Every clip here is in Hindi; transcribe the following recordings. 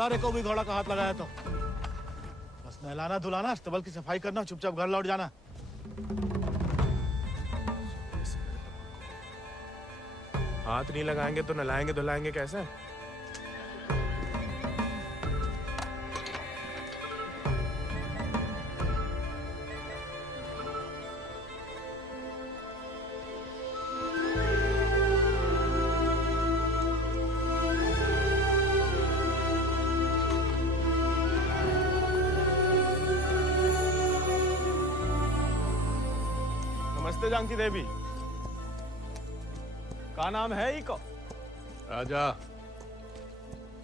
खबरदार एको भी घोड़ा का हाथ लगाया तो। बस नहलाना धुलाना, अस्तबल की सफाई करना, चुपचाप घर लौट जाना। हाथ नहीं लगाएंगे तो नहलाएंगे धुलाएंगे कैसे? नमस्ते जानकी देवी, का नाम है इको? राजा।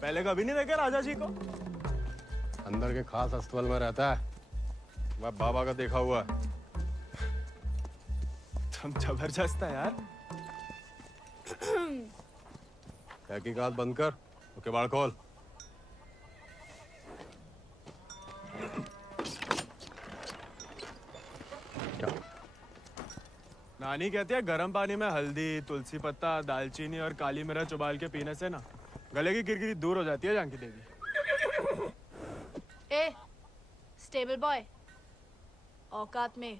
पहले कभी नहीं देखे राजा जी को? अंदर के खास अस्तबल में रहता है, मैं बाबा का देखा हुआ है। तुम जबरदस्त है यार। तहकीकात बंद कर, तो किवाड़ खोल। क्या? नानी कहती है गर्म पानी में हल्दी, तुलसी पत्ता, दालचीनी और काली मिर्च उबाल के पीने से ना गले की किरकिरी दूर हो जाती है जानकी देवी। ए, स्टेबल बॉय, औकात में।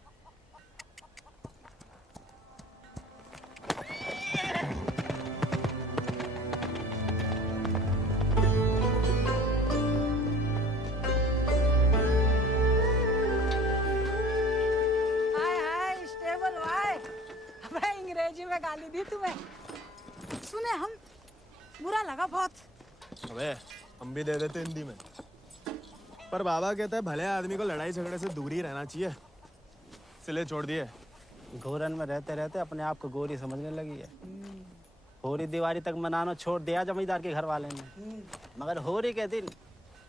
अंग्रेजी में गाली दी तुम्हें, सुने हम, बुरा लगा बहुत। अबे हम भी दे देते हिंदी में, पर बाबा कहता है भले आदमी को लड़ाई झगड़े से दूर ही रहना चाहिए, इसलिए छोड़ दिए। घोरन में रहते रहते अपने आप को गोरी समझने लगी है। होरी दिवाली तक मनाना छोड़ दिया जमींदार के घर वाले ने, मगर होरी के दिन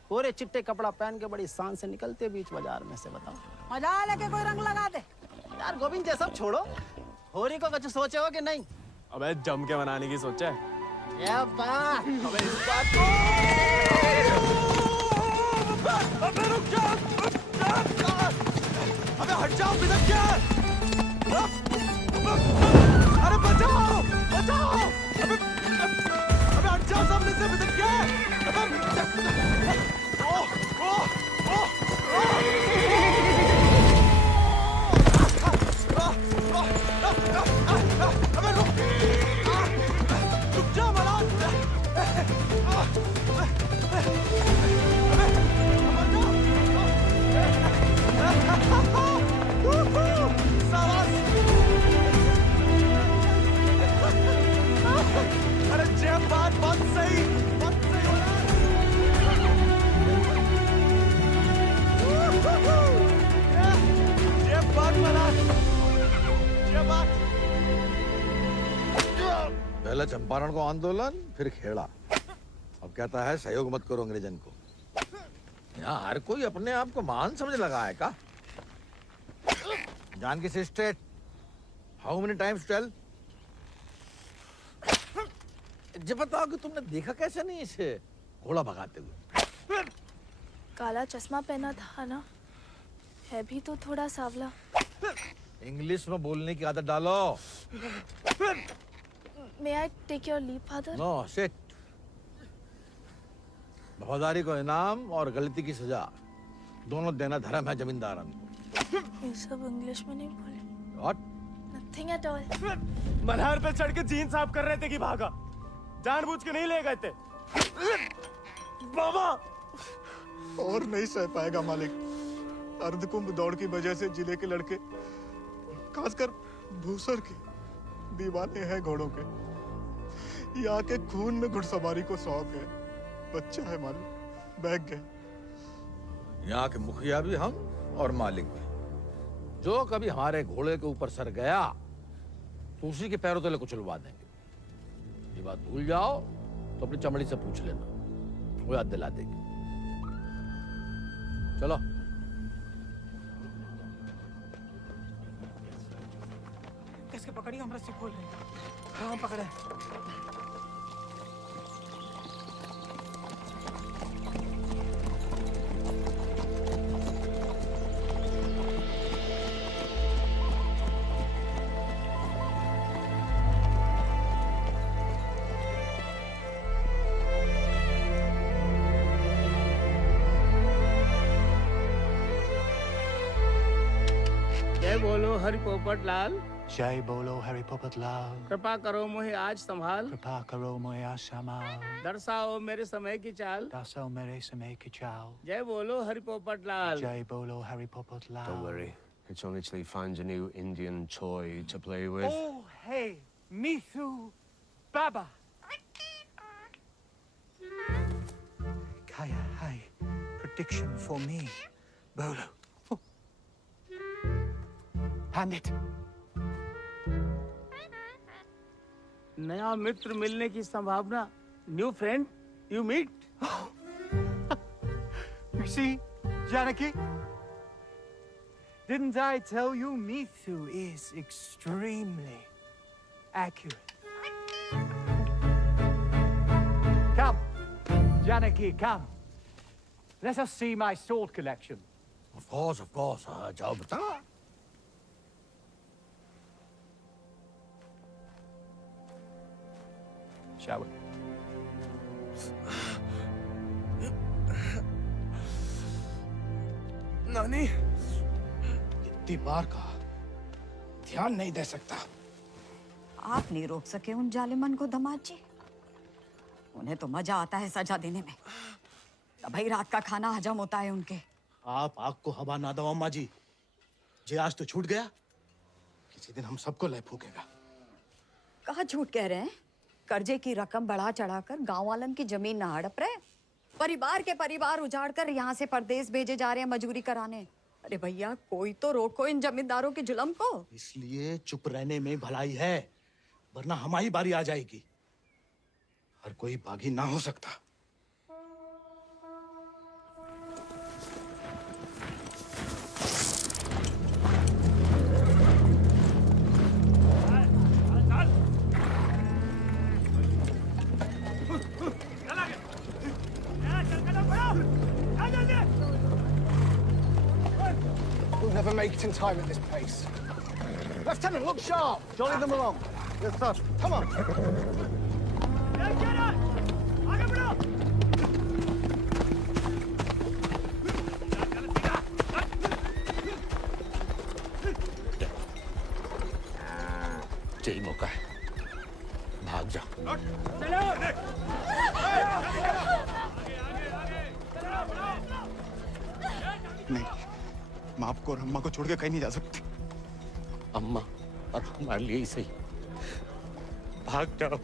पूरे चिट्टे कपड़ा पहन के बड़ी शान से निकलते बीच बाजार में से। बताओ मजा लेके कोई रंग लगा दे। यार गोविंद ये सब छोड़ो, होरी को कुछ सोचे हो कि नहीं? अबे जम के मनाने की सोचा है। ये बात अबे इस बात को अबे रुक जा, अबे हट जाओ, बिदक क्या? अरे बचाओ बचाओ, अबे हट जाओ सामने से, बिदक क्या? अबे रुक जा मलाल। अरे जय बात बहुत सही जय बात मलाल, जय बात। पहले चंपारण को आंदोलन, फिर खेड़ा, अब कहता है सहयोग मत करो अंग्रेजन को। यहाँ हर कोई अपने आप को महान समझ लगा है का? Janaki sister, how many times tell? जब बताओ कि तुमने देखा कैसे नहीं इसे घोड़ा भगाते हुए? काला चश्मा पहना था ना, है भी तो थोड़ा सावला। इंग्लिश में बोलने की आदत डालो। May I take your leave, father? No sit. वफादारी को इनाम और गलती की सजा दोनों देना धर्म है जमींदारन को। ये सब इंग्लिश में नहीं बोले। What? Nothing at all. Malhar पे चढ़ के जीन साफ कर रहे थे कि भागा? जानबूझ के नहीं ले गए थे। बाबा और नहीं सह पाएगा मालिक। अर्धकुंभ दौड़ की वजह से जिले के लड़के, खासकर भूसर के, दीवाने हैं घोड़ों के। यहाँ के खून में घुड़सवारी को शौक है। बच्चा है मालिक, बहक गए। यहाँ के मुखिया भी हम और मालिक भी। जो कभी हमारे घोड़े के ऊपर सर गया तो उसी के पैरों तले कुचलवा देंगे। ये बात भूल जाओ तो अपनी चमड़ी से पूछ लेना, वो याद दिला देगी। चलो। किसके पकड़ी, हम रस्सी खोल रहे हैं। हाँ पकड़े। जय बोलो हरि पोपट लाल। जय बोलो हरि पोपट लाल। कृपा करो मुझे आज संभाल। कृपा करो मुझे आसमाल। दर्शाओ मेरे समय की चाल। दर्शाओ मेरे समय की चाल। जय बोलो हरि पोपट लाल। जय बोलो Hari Popat Lal. Don't worry. It's only till he finds a new Indian toy to play with. Oh, hey, Mithu Baba. Kaya, hi. Prediction for me. Bolo. Hand it. नया मित्र मिलने की संभावना। New friend you meet. You see, Janaki? Didn't I tell you Mithu is extremely accurate? Come, Janaki, come. Let us see my sword collection. Of course, of course. जाओ बता। Shall we? नानी इतनी बार कहा ध्यान नहीं दे सकता। आप नहीं रोक सके उन जालिमन को दामाद जी। उन्हें तो मजा आता है सजा देने में। तभी रात का खाना हजम होता है उनके। आप आग को हवा ना दो अम्मा जी। जे आज तो छूट गया, किसी दिन हम सबको लय फूकेगा। कहाँ झूठ कह रहे हैं? कर्जे की रकम बढ़ा चढ़ाकर गांव वालन की जमीन ना हड़प रहे। परिवार के परिवार उजाड़ कर यहाँ से परदेश भेजे जा रहे हैं मजूरी कराने। अरे भैया, कोई तो रोको इन जमींदारों के जुल्म को। इसलिए चुप रहने में भलाई है, वरना हमारी बारी आ जाएगी। हर कोई बागी ना हो सकता। We'll never make it in time at this pace. Lieutenant, look sharp. Jolly them along. Yes, sir. Come on. यही मौका है, भाग जा। नहीं, मैं आपको और अम्मा को छोड़ के कहीं नहीं जा सकती। अम्मा और हमारे लिए ही सही, भाग जाओ।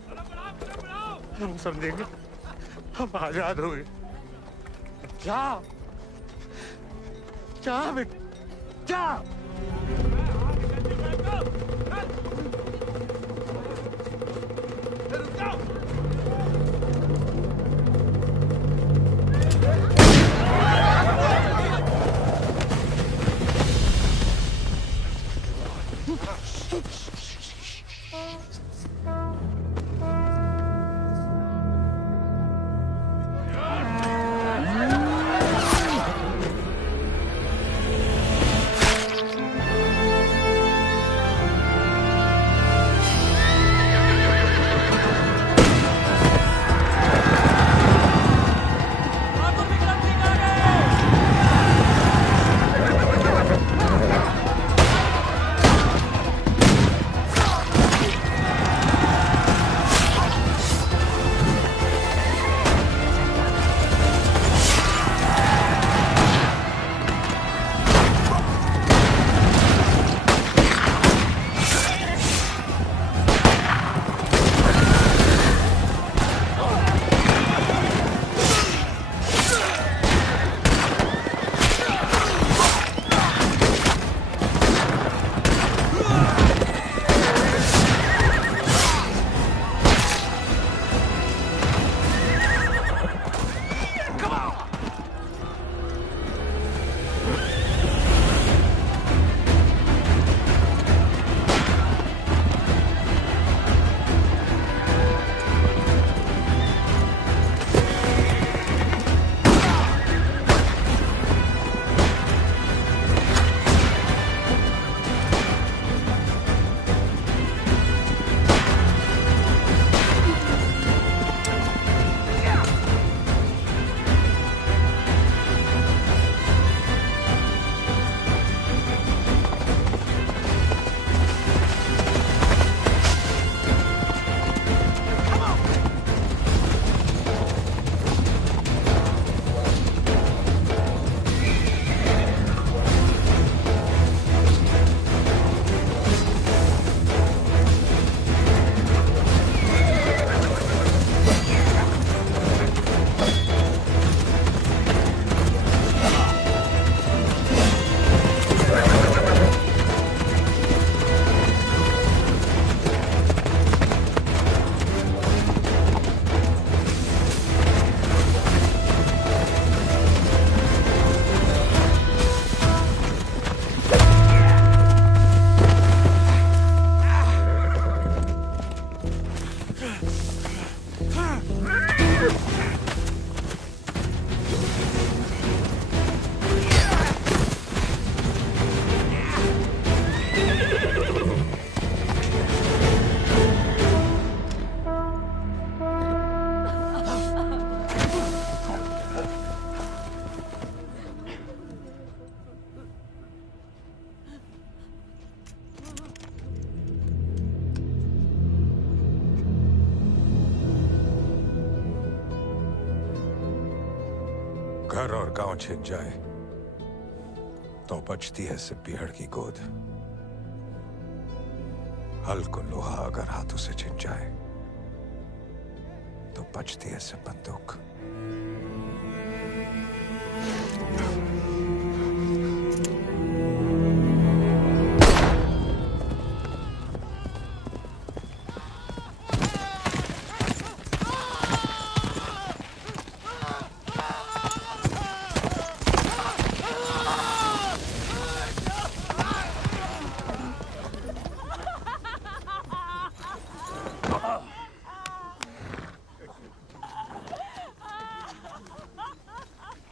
हम समझेंगे, हम आजाद हो गए। जा, जा बेटा, जा। घर और गांव छिन जाए तो बचती है सिर्फ पीहड़ की गोद। हल को लोहा अगर हाथों से छिन जाए तो बचती है सिर्फ बंदूक।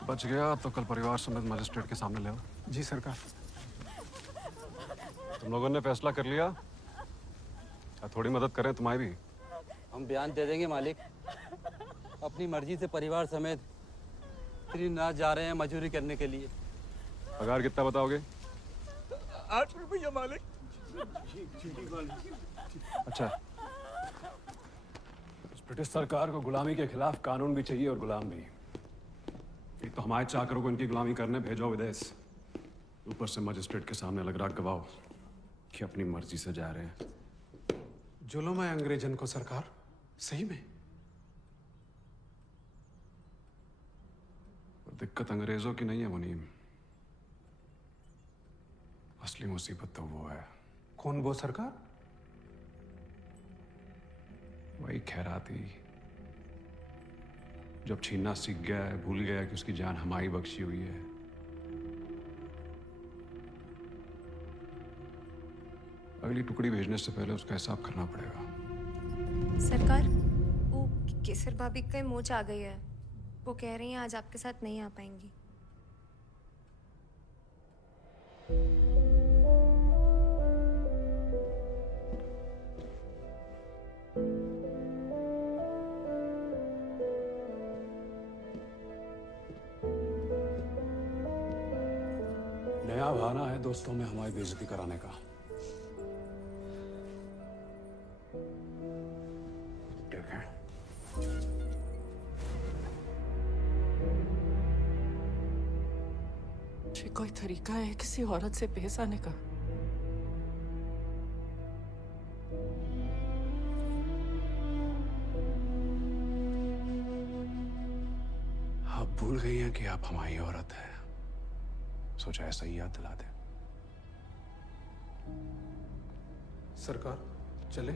बच गया तो कल परिवार समेत मजिस्ट्रेट के सामने ले आओ। जी सरकार। तुम लोगों ने फैसला कर लिया, थोड़ी मदद करें तुम्हारी भी। हम बयान दे देंगे मालिक। अपनी मर्जी से परिवार समेत त्रिनाथ जा रहे हैं मजदूरी करने के लिए। पगार कितना बताओगे? 8 रुपया मालिक। अच्छा, इस ब्रिटिश सरकार को गुलामी के खिलाफ कानून भी चाहिए और गुलाम भी। एक तो हमारे चाकरों को इनकी गुलामी करने भेजो विदेश, ऊपर से मजिस्ट्रेट के सामने लग रहा गवाह कि अपनी मर्जी से जा रहे हैं। जुल्म है अंग्रेजन को सरकार, सही में। दिक्कत अंग्रेजों की नहीं है मुनीम, असली मुसीबत तो वो है। कौन वो सरकार? वही खैराती, जब छीनना सीख गया है, भूल गया कि उसकी जान हमारी बख्शी हुई है। अगली टुकड़ी भेजने से पहले उसका हिसाब करना पड़ेगा। सरकार, वो केसर भाभी का मोच आ गई है। वो कह रही हैं आज आपके साथ नहीं आ पाएंगी। नया बहाना है दोस्तों में हमारी बेइज्जती कराने का। देखें, ये कोई तरीका है किसी औरत से पेश आने का? आप भूल गई हैं कि आप हमारी औरत है, सोचा ऐसा ही याद दिला दे। सरकार चले।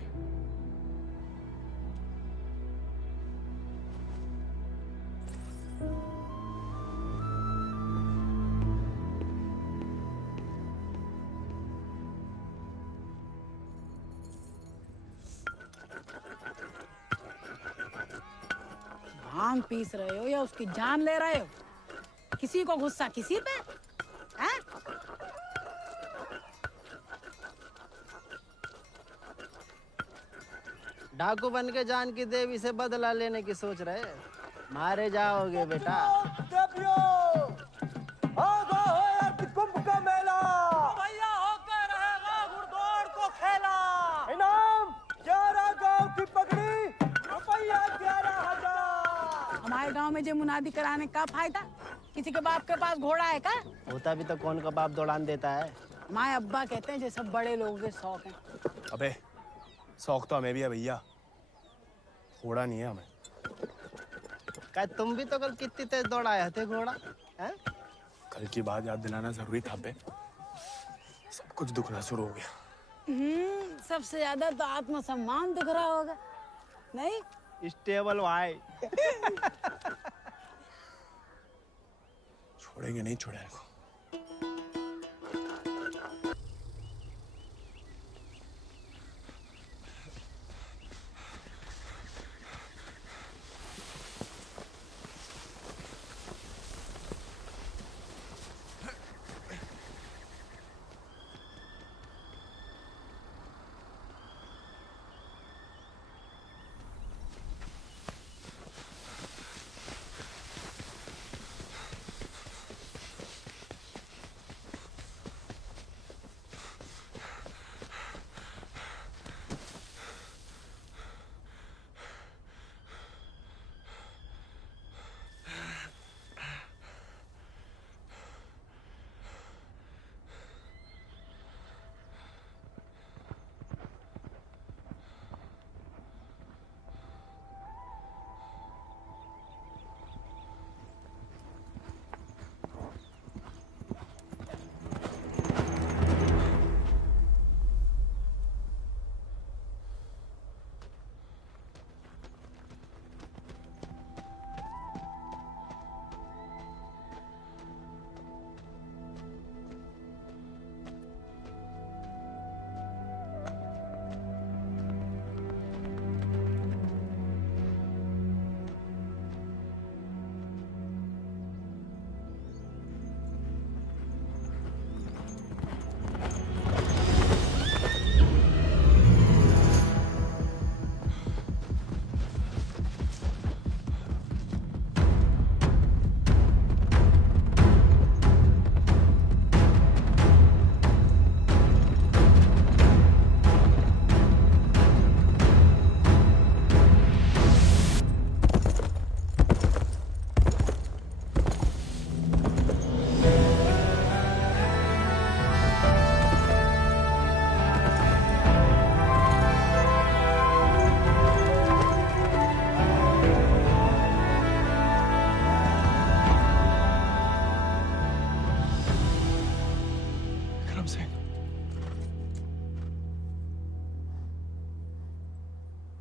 भांग पीस रहे हो या उसकी जान ले रहे हो? किसी को गुस्सा किसी पे? हैं? डाकू बन के जान की देवी से बदला लेने की सोच रहे, मारे जाओगे बेटा। कुंभ का मेला भैया होकर रहेगा घुड़दौड़ को खेला। इनाम 11 गांव की पगड़ी, रुपया 11,000। हमारे गांव में जो मुनादी कराने का फायदा? किसी के बाप के पास घोड़ा है का? होता भी तो कौन का बाप दौड़ान देता है। हमारे अब्बा कहते हैं जैसे बड़े लोगों के शौक हैं। अबे शौक तो हमें भी है भैया, घोड़ा नहीं है हमें। क्या तुम भी तो कल कितनी तेज दौड़ाए थे घोड़ा? हैं? कल की बात याद दिलाना जरूरी था बे, सब कुछ दुखना शुरू हो गया। सबसे ज्यादा तो आत्मसम्मान दिख रहा होगा, नहीं? स्टेबल भाई। छोड़ेंगे नहीं छोड़ेंगे इनको।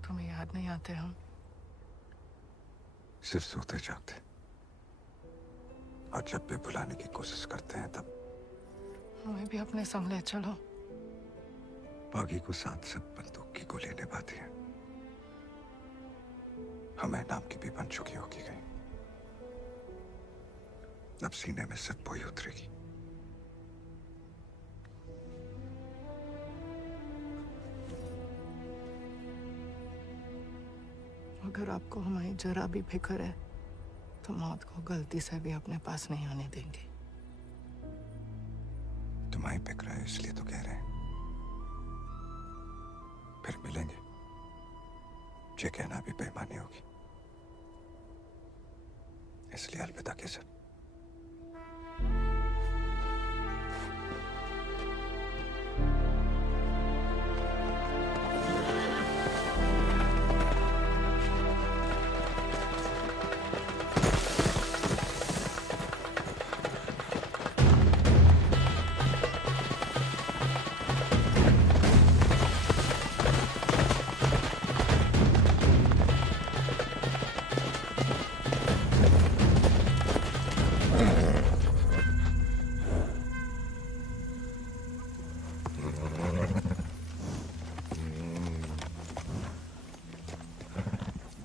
तुम्हें याद नहीं आते हम? सिर्फ सोते जागते, और जब भी बुलाने की कोशिश करते हैं तब हमें भी अपने संग ले चलो। बागी को साथ सब बंदूक की गोली निभाती है, हमें नाम की भी बन चुकी होगी कहीं। अब सीने में सिर्फ वही उतरेगी। अगर आपको हमारी जरा भी फिक्र है तो मौत को गलती से भी अपने पास नहीं आने देंगे। तुम्हारी फिक्र है इसलिए तो कह रहे हैं। फिर मिलेंगे, ये कहना भी बेईमानी होगी, इसलिए अलविदा केसर।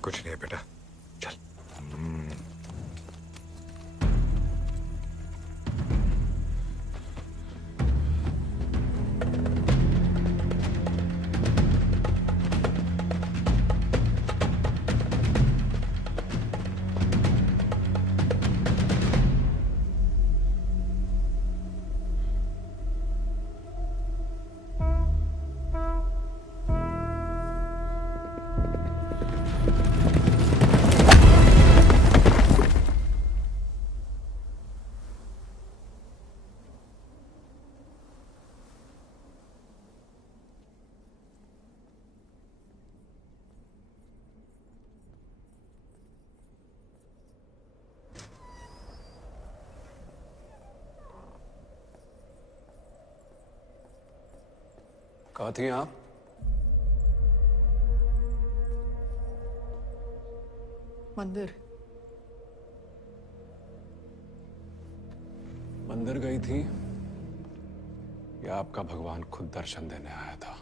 कुछ नहीं है बेटा, चल। कहाँ थी आप? मंदिर। मंदिर गई थी या आपका भगवान खुद दर्शन देने आया था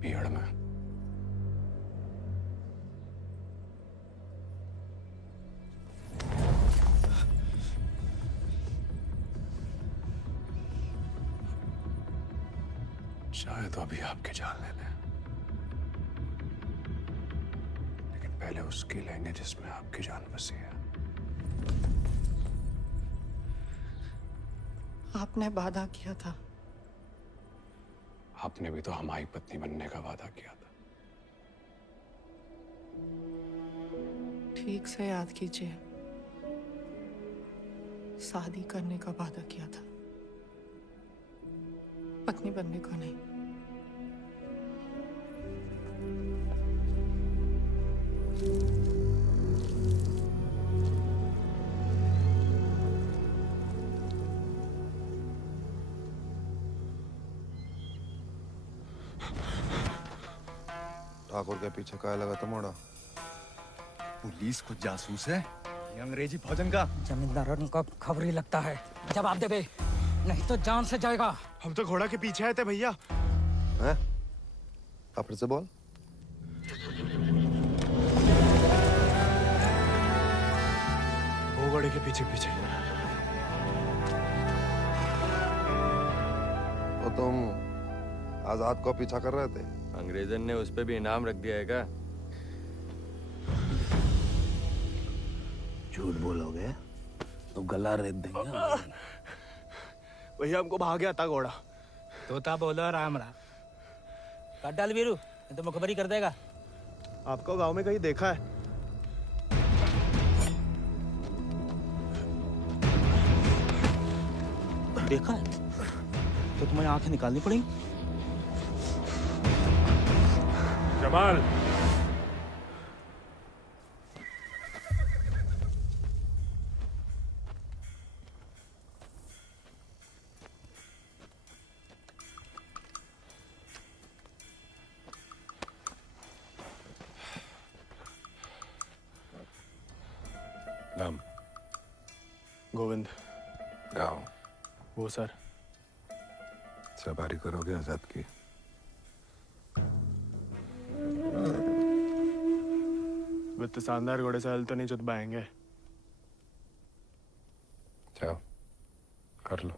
भीड़ में? शायद तो अभी आपकी जान ले लें, लेकिन पहले उसकी लेंगे जिसमें आपकी जान बसी है। आपने वादा किया था। आपने भी तो हमारी पत्नी बनने का वादा किया था। ठीक से याद कीजिए, शादी करने का वादा किया था, पत्नी बनने को नहीं। ठाकुर के पीछे काय लगा था मोड़ा? पुलिस खुद जासूस है, ये अंग्रेजी भोजन का। जमींदारों को खबर ही लगता है। जवाब दे बे, नहीं तो जान से जाएगा। हम तो घोड़ा के पीछे आए थे भैया। हैं? आप फिर से बोल। वो घोड़े के पीछे पीछे। तो तुम आजाद को पीछा कर रहे थे? अंग्रेजन ने उस पे भी इनाम रख दिया है क्या? झूठ बोलोगे तो गला रेत देंगे। भैया हमको भाग गया था घोड़ा। तोता बोलो राम राम। काट डाल वीरू, नहीं तो मुखबरी कर देगा। आपको गांव में कहीं देखा है? देखा है तो तुम्हें आंखें निकालनी पड़ेंगी। जमाल, गोविंद। गाँव वो सर। सवारी करोगे आजाद की? इतने शानदार घोड़े से हल तो नहीं जुत पाएंगे। जाओ कर लो।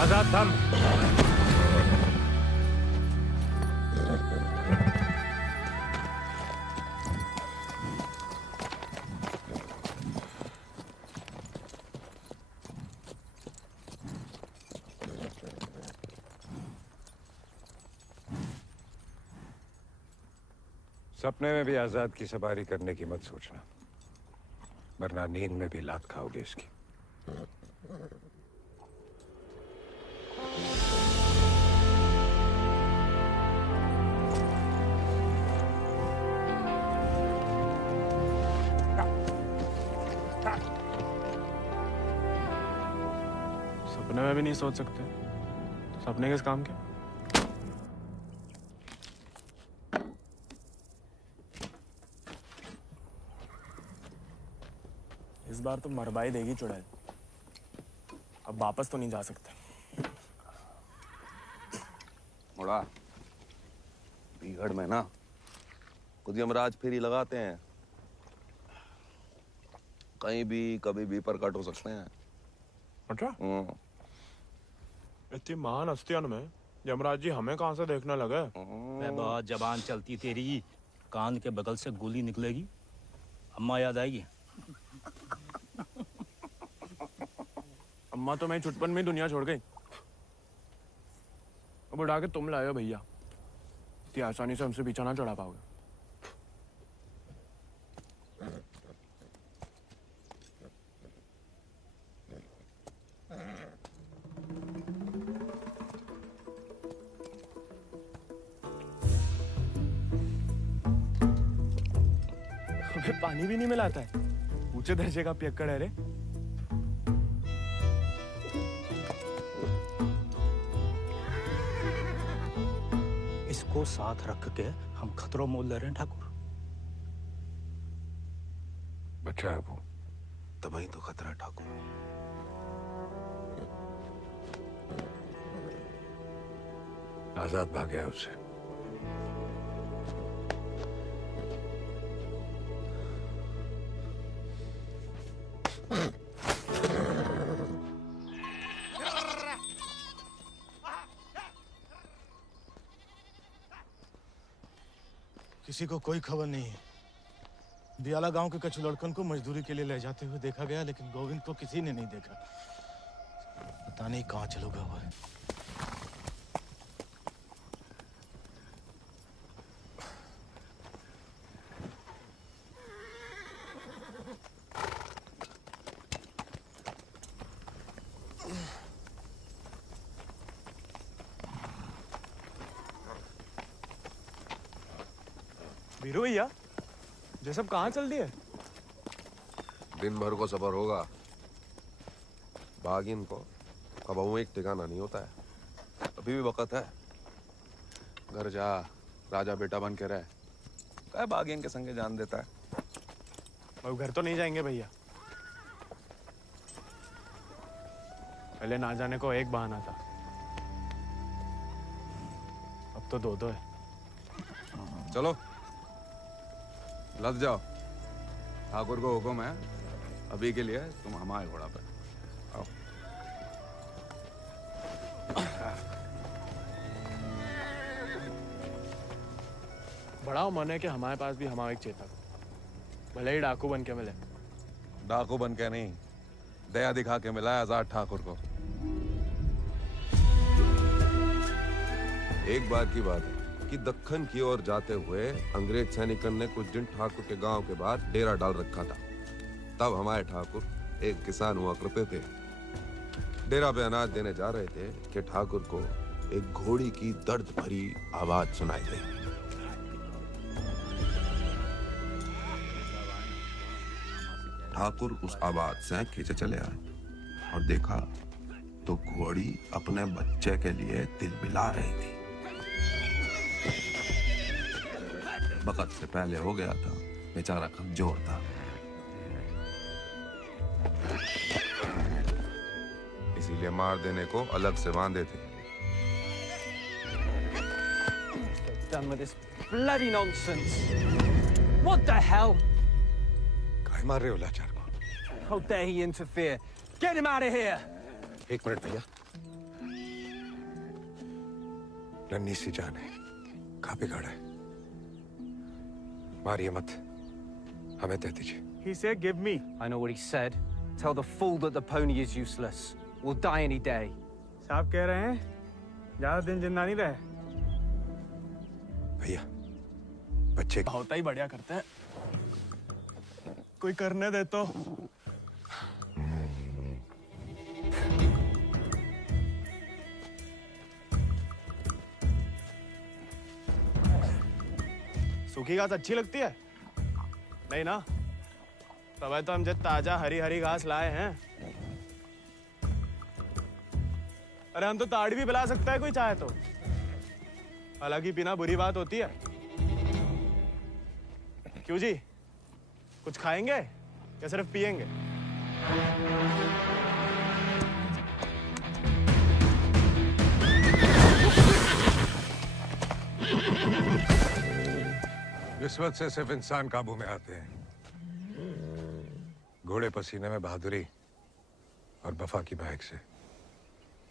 आजाद थम। सपने में भी आजाद की सवारी करने की मत सोचना, वरना नींद में भी लात खाओगे इसकी। सपने में भी नहीं सोच सकते तो सपने किस काम के? इस बार तो मरवाई देगी चुड़ैल। अब वापस तो नहीं जा सकते। मुड़ा बीहड़ में ना खुद यमराज फेरी लगाते हैं, कहीं भी कभी भी प्रकट हो सकते हैं। अच्छा? इतनी महान हस्तियों में यमराज जी हमें कहाँ से देखने लगे? मैं बहुत जबान चलती तेरी, कान के बगल से गोली निकलेगी, अम्मा याद आएगी। अम्मा तो मैं चुटपन में दुनिया छोड़ गई। अब उड़ा के तुम लाए हो भैया, इतनी आसानी से हमसे पीछा ना चढ़ा पाओगे। पानी भी नहीं मिलाता है, ऊंचे दर्जे का पियक्कड़ है रे। इसको साथ रख के हम खतरों मोल ले रहे हैं ठाकुर। बच्चा है वो, तभी तो खतरा ठाकुर। आजाद भाग गया उससे। किसी को कोई खबर नहीं है। दियाला गांव के कछु लड़कन को मजदूरी के लिए ले जाते हुए देखा गया, लेकिन गोविंद को किसी ने नहीं देखा। पता नहीं कहाँ चला गया हुआ है। वीरू भैया, ये सब कहाँ चल दिए? दिन भर को सफर होगा, बागिन को कबहू एक ठिकाना नहीं होता है। अभी भी वक्त है, घर जा, राजा बेटा बन के रहे। क्या बागिन के संगे जान देता है। अब घर तो नहीं जाएंगे भैया। पहले ना जाने को एक बहाना था, अब तो दो है। चलो लद जाओ, ठाकुर को हुक्म है, अभी के लिए तुम हमारे घोड़ा पे आओ। बड़ा मन है कि हमारे पास भी हमारा एक चेतक, भले ही डाकू बन के मिले। डाकू बन के नहीं, दया दिखा के मिला है आजाद ठाकुर को। एक बार की बात है कि दक्कन की ओर जाते हुए अंग्रेज सैनिकों ने कुछ दिन ठाकुर के गांव के बाहर डेरा डाल रखा था। तब हमारे ठाकुर एक किसान हुआ करते थे। डेरा पे अनाज देने जा रहे थे कि ठाकुर को एक घोड़ी की दर्द भरी आवाज सुनाई दी। ठाकुर उस आवाज से खींचे चले आए और देखा तो घोड़ी अपने बच्चे के लिए तिलमिला रही थी। वक्त से पहले हो गया था, बेचारा कमजोर था, इसीलिए मार देने को अलग से बांधे थे। Done with this bloody nonsense. What the hell? काय मार रहे हो लाचार को? How dare he interfere? Get him out of here! एक मिनट भैया। नन्ही सी जान है, कहाँ बिगाड़ा है? मारिए मत, हमें दे दीजिए। He said, "Give me." I know what he said. Tell the fool that the pony is useless. We'll die any day. साहब कह रहे हैं ज्यादा दिन जिंदा नहीं रहे। भैया, बच्चे बहुत ही बढ़िया करते हैं। कोई करने दे तो। सूखी घास अच्छी लगती है? नहीं ना? तब तो हम जब ताजा हरी हरी घास लाए हैं। अरे हम तो ताड़ी भी पिला सकता है कोई चाहे तो। हालांकि पीना बुरी बात होती है। क्यों जी? कुछ खाएंगे या सिर्फ पिएंगे? रिश्वत से सिर्फ इंसान काबू में आते हैं। घोड़े पसीने में बहादुरी और वफा की महक से।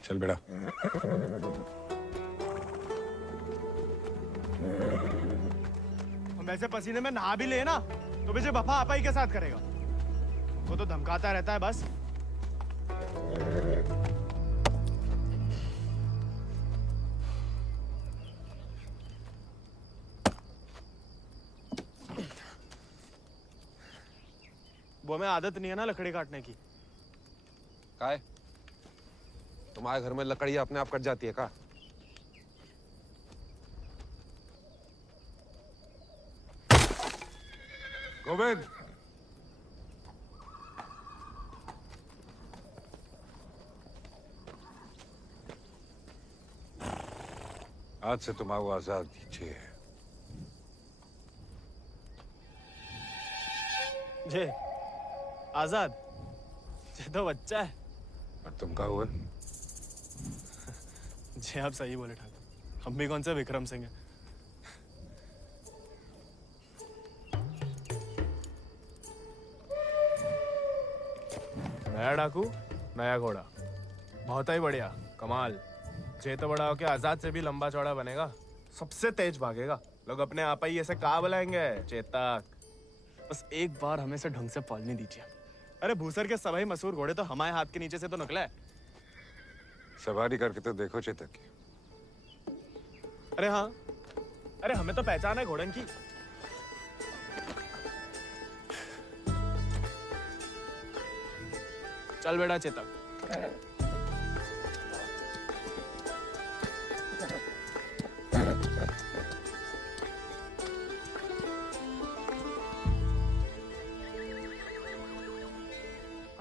चल बेटा। हम वैसे पसीने में नहा भी ले ना तो मुझे वफा आपा ही के साथ करेगा। वो तो धमकाता रहता है बस। वो हमें आदत नहीं है ना लकड़ी काटने की। काय? तुम्हारे घर में लकड़ियां अपने आप कट जाती है का? गोविंद, आज से तुम आओ आजाद दीजिए। जे आजाद, ये तो बच्चा है। और तुम का हुआ? जी आप सही बोले ठाकुर। हम भी कौन से विक्रम सिंह हैं। नया डाकू, नया घोड़ा, बहुत ही बढ़िया, कमाल। जे तो बड़ा होके आजाद से भी लंबा चौड़ा बनेगा, सबसे तेज भागेगा। लोग अपने आप ही ऐसे कहा बुलाएंगे चेतक। बस एक बार हमें से ढंग से पालने दीजिए। अरे भूसर के सभी मशहूर घोड़े तो हमारे हाथ के नीचे से तो निकले। सवारी करके तो देखो चेतक की। अरे हाँ, अरे हमें तो पहचान है घोड़न की। चल बेटा चेतक।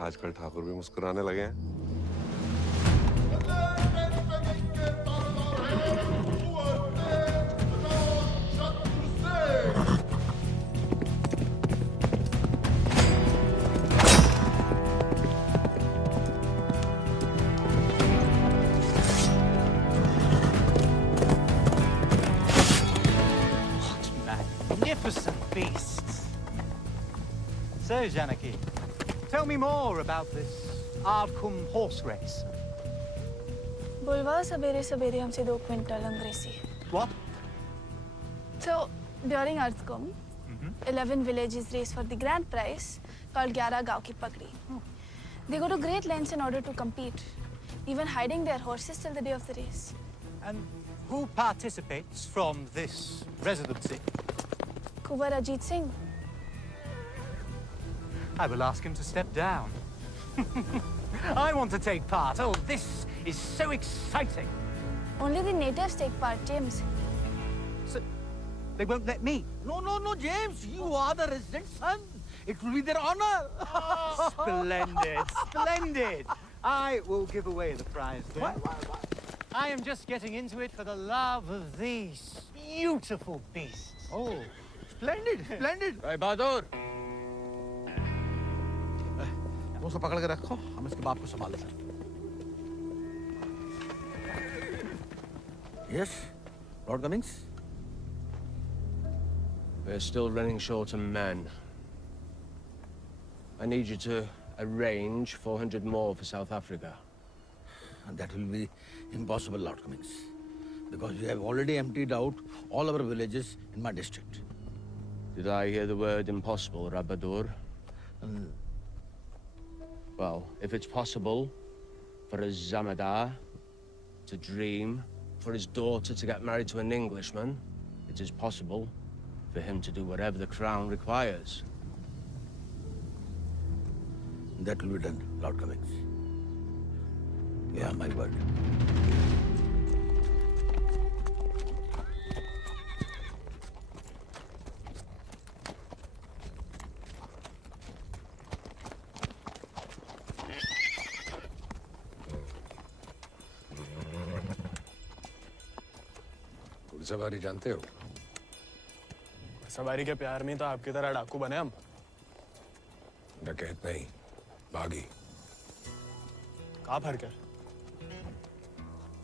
आजकल ठाकुर भी मुस्कुराने लगे हैं। Magnificent beasts. So, Janaki, tell me more about this Ardcumbe horse race. बुलवा सवेरे सवेरे हमसे 2 क्विंटल अंग्रेजी। What? So during Ardcumbe, 11 villages race for the grand prize called 11 गांव की पगड़ी. They go to great lengths in order to compete, even hiding their horses till the day of the race. And who participates from this residency? Kuwar Ajit Singh. I will ask him to step down. I want to take part. Oh, this is so exciting. Only the natives take part, James. So, they won't let me. No, James. You are the resident son. It will be their honor. Splendid, splendid. I will give away the prize then. Why? I am just getting into it for the love of these beautiful beasts. Oh, splendid. Hey, Bahadur. वो सब पकड़ के रखो, हम इसके बाप को संभाल लेंगे। Yes, Lord Cummings. We're still running short on men. I need you to arrange 400 more for South Africa. And that will be impossible, Lord Cummings, because we have already emptied out all our villages in my district. Did I hear the word impossible, Rabadur? Well, if it's possible for a Zamadar to dream, for his daughter to get married to an Englishman, it is possible for him to do whatever the crown requires. That will be done, Lord Cummings. Yeah, my word. घुड़सवारी जानते हो? सवारी के प्यार में तो आपकी तरह डाकू बने हम। डकैत नहीं, बागी। क्या फर्क है?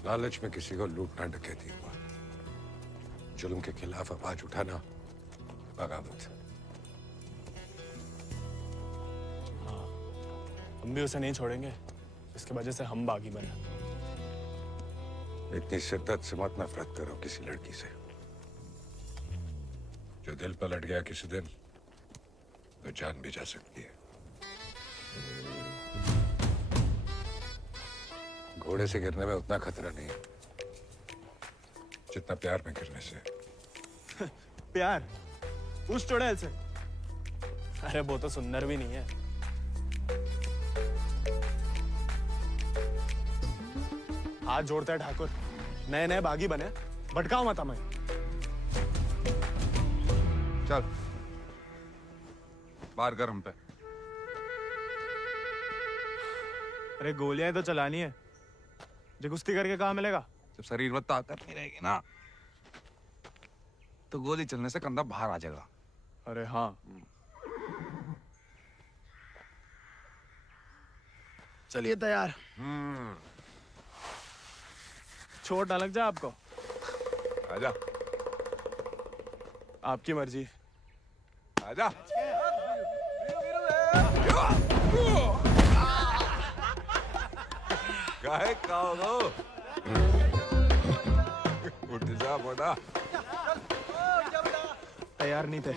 लालच में किसी को लूटना डकैती हुआ। जुल्म के खिलाफ आवाज उठाना बगावत। हाँ, हम भी उसे नहीं छोड़ेंगे, इसकी वजह से हम बागी बने। इतनी शिद्दत से मत नफरत करो किसी लड़की से। जो दिल पलट गया किसी दिन, तो जान भी जा सकती है। घोड़े से गिरने में उतना खतरा नहीं है जितना प्यार में गिरने से। प्यार? उस चुड़ैल से? अरे वो तो सुंदर भी नहीं है। हाथ जोड़ते हैं ठाकुर, नए नए बागी बने, भटकाओ मत हमें। चल बाहर कर हम पे। अरे गोलियां तो चलानी है, जो कुश्ती करके कहाँ मिलेगा? जब शरीर में ताकत नहीं रहेगी ना, तो गोली चलने से कंधा बाहर आ जाएगा। अरे हाँ। चलिए तैयार। चोट ना लग जाए आपको। आजा। आपकी मर्जी। आजा। काहे खाओ? उठ जा बड़ा। तैयार नहीं थे।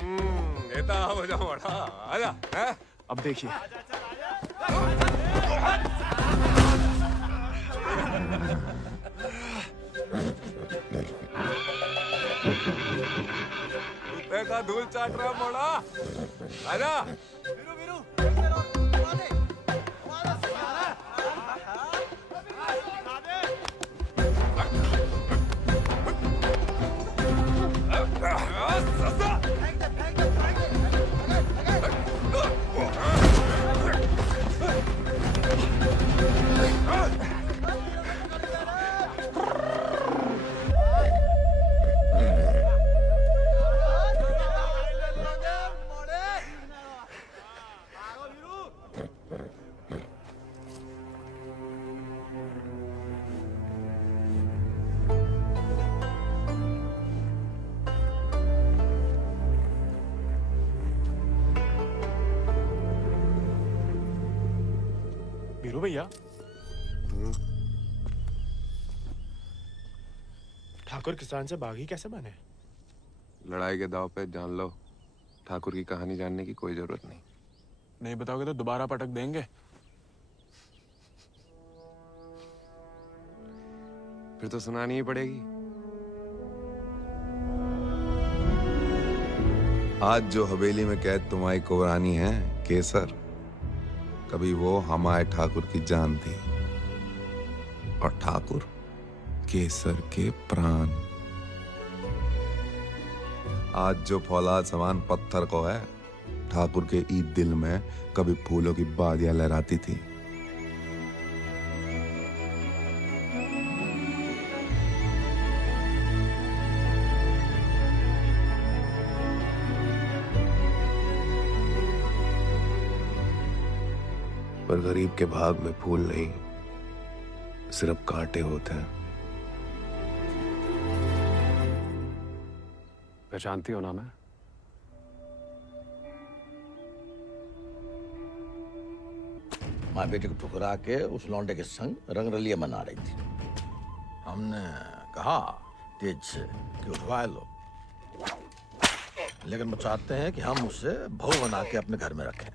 येता हो जा बड़ा। आजा। हैं? अब देखिए। देखा धूल चाट रहा मोड़ा। आजा। वीरू भैया, ठाकुर किसान से बागी कैसे बने? लड़ाई के दाव पे जान लो, ठाकुर की कहानी जानने की कोई जरूरत नहीं। नहीं बताओगे तो दोबारा पटक देंगे। फिर तो सुनानी ही पड़ेगी। आज जो हवेली में कैद तुम्हारी कुबरानी है केसर, कभी वो हमारे ठाकुर की जान थी, और ठाकुर केसर के प्राण। आज जो फौलाद समान पत्थर को है, ठाकुर के ईद दिल में कभी फूलों की बादियां लहराती थी। पर गरीब के भाग में फूल नहीं, सिर्फ कांटे होते हैं। पहचानती हो ना मैं? माँ बेटे को ठुकरा के उस लौंडे के संग रंगरलिया मना रही थी। हमने कहा तेज से कि उठवा लो, लेकिन वो चाहते हैं कि हम उसे बहू बना के अपने घर में रखें।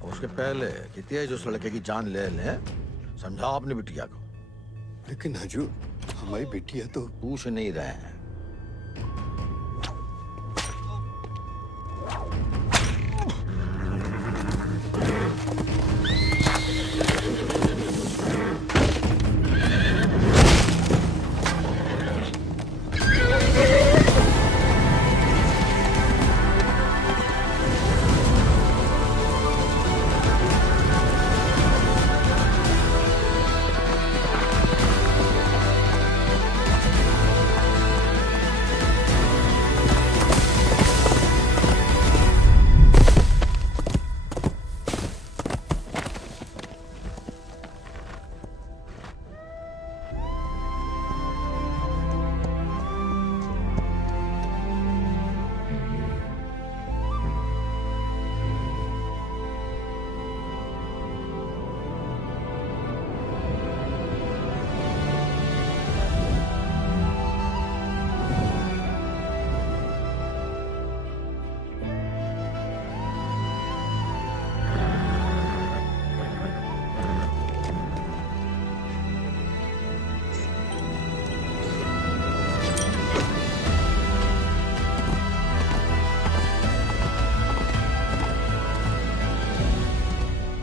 और उसके पहले कि तेज उस लड़के की जान ले लें, समझाओ अपनी बिटिया को। लेकिन हजूर, हमारी बिटिया तो पूछ नहीं रहे हैं।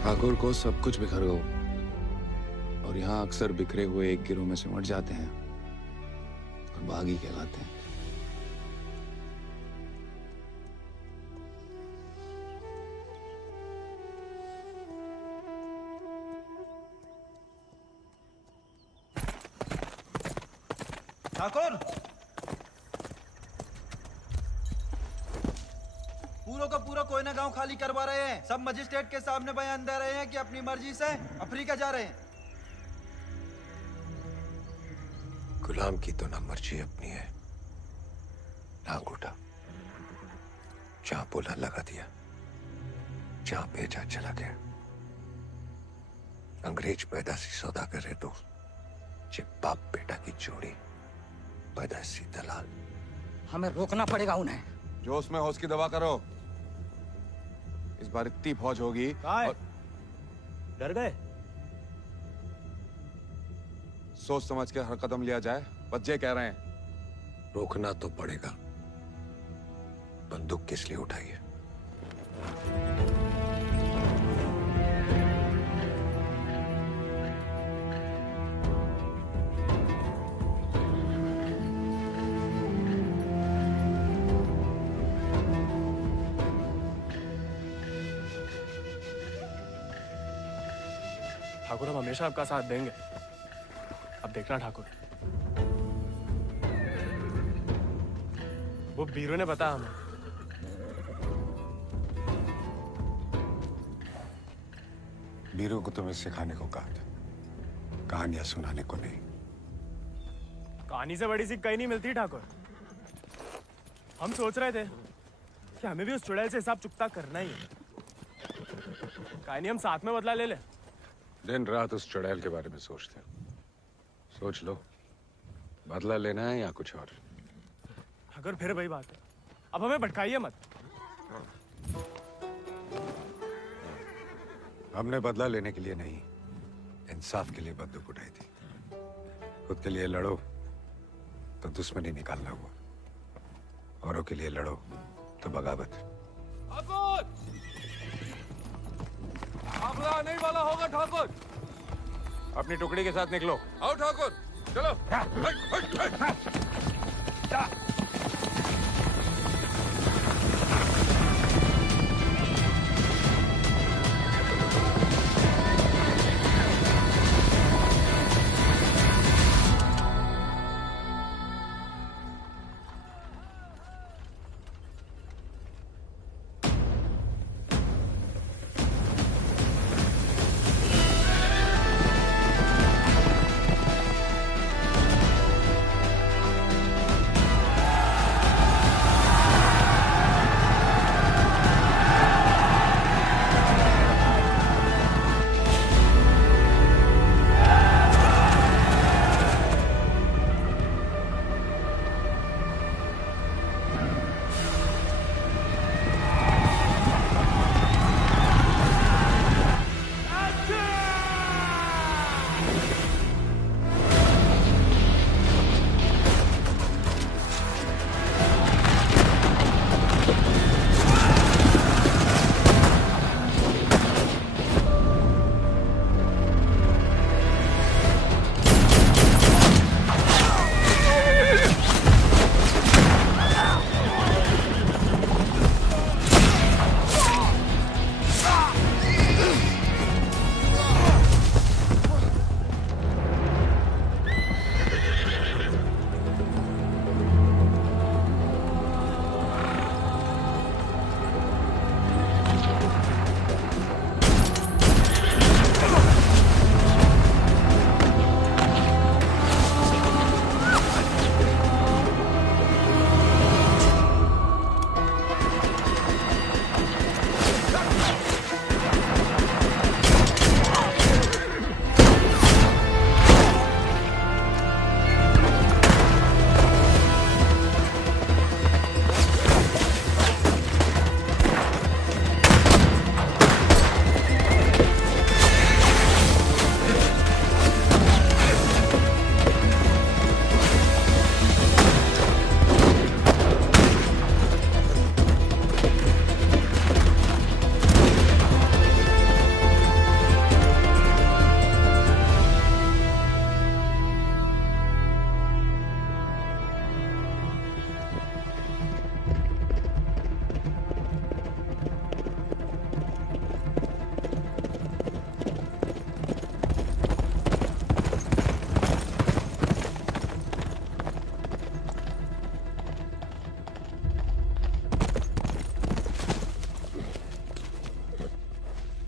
ठाकुर को सब कुछ बिखर गो, और यहाँ अक्सर बिखरे हुए एक गिरोह में सिमट जाते हैं और बागी कहलाते हैं। ठाकुर, पूरा का पूरा कोयना गांव खाली करवा रहे हैं। सब मजिस्ट्रेट के सामने बयान दे रहे हैं कि अपनी मर्जी से अफ्रीका जा रहे हैं। गुलाम की तो ना मर्जी अपनी है ना अंगूठा। जहां बोला लगा दिया, जहां भेजा चला गया। अंग्रेज पैदाशी सौदागर है तो बाप बेटा की जोड़ी पैदाशी दलाल। हमें रोकना पड़ेगा उन्हें। जोश में होश की दवा करो। इस बार इतनी फौज होगी। और... डर गए? सोच समझ के हर कदम लिया जाए, बच्चे कह रहे हैं। रोकना तो पड़ेगा। बंदूक किस लिए उठाई है? ठाकुर, हम हमेशा आपका साथ देंगे। अब देखना ठाकुर, वो बीरू ने बताया हमें। बीरू को तुम्हें सिखाने को कहा था, कहानियां सुनाने को नहीं। कहानी से बड़ी सी कहीं नहीं मिलती ठाकुर। हम सोच रहे थे कि हमें भी उस चुड़ैल से हिसाब चुकता करना ही है। कहानी हम साथ में बदला ले ले। दिन रात उस चुड़ैल के बारे में सोचते हैं। सोच लो, बदला लेना है या कुछ और। अगर फिर वही बात है, अब हमें भटकाइए मत। हमने बदला लेने के लिए नहीं, इंसाफ के लिए बंदूक उठाई थी। खुद के लिए लड़ो तो दुश्मनी निकालना हुआ, औरों के लिए लड़ो तो बगावत। ठाकुर नहीं वाला होगा ठाकुर। अपनी टुकड़ी के साथ निकलो। आओ ठाकुर चलो।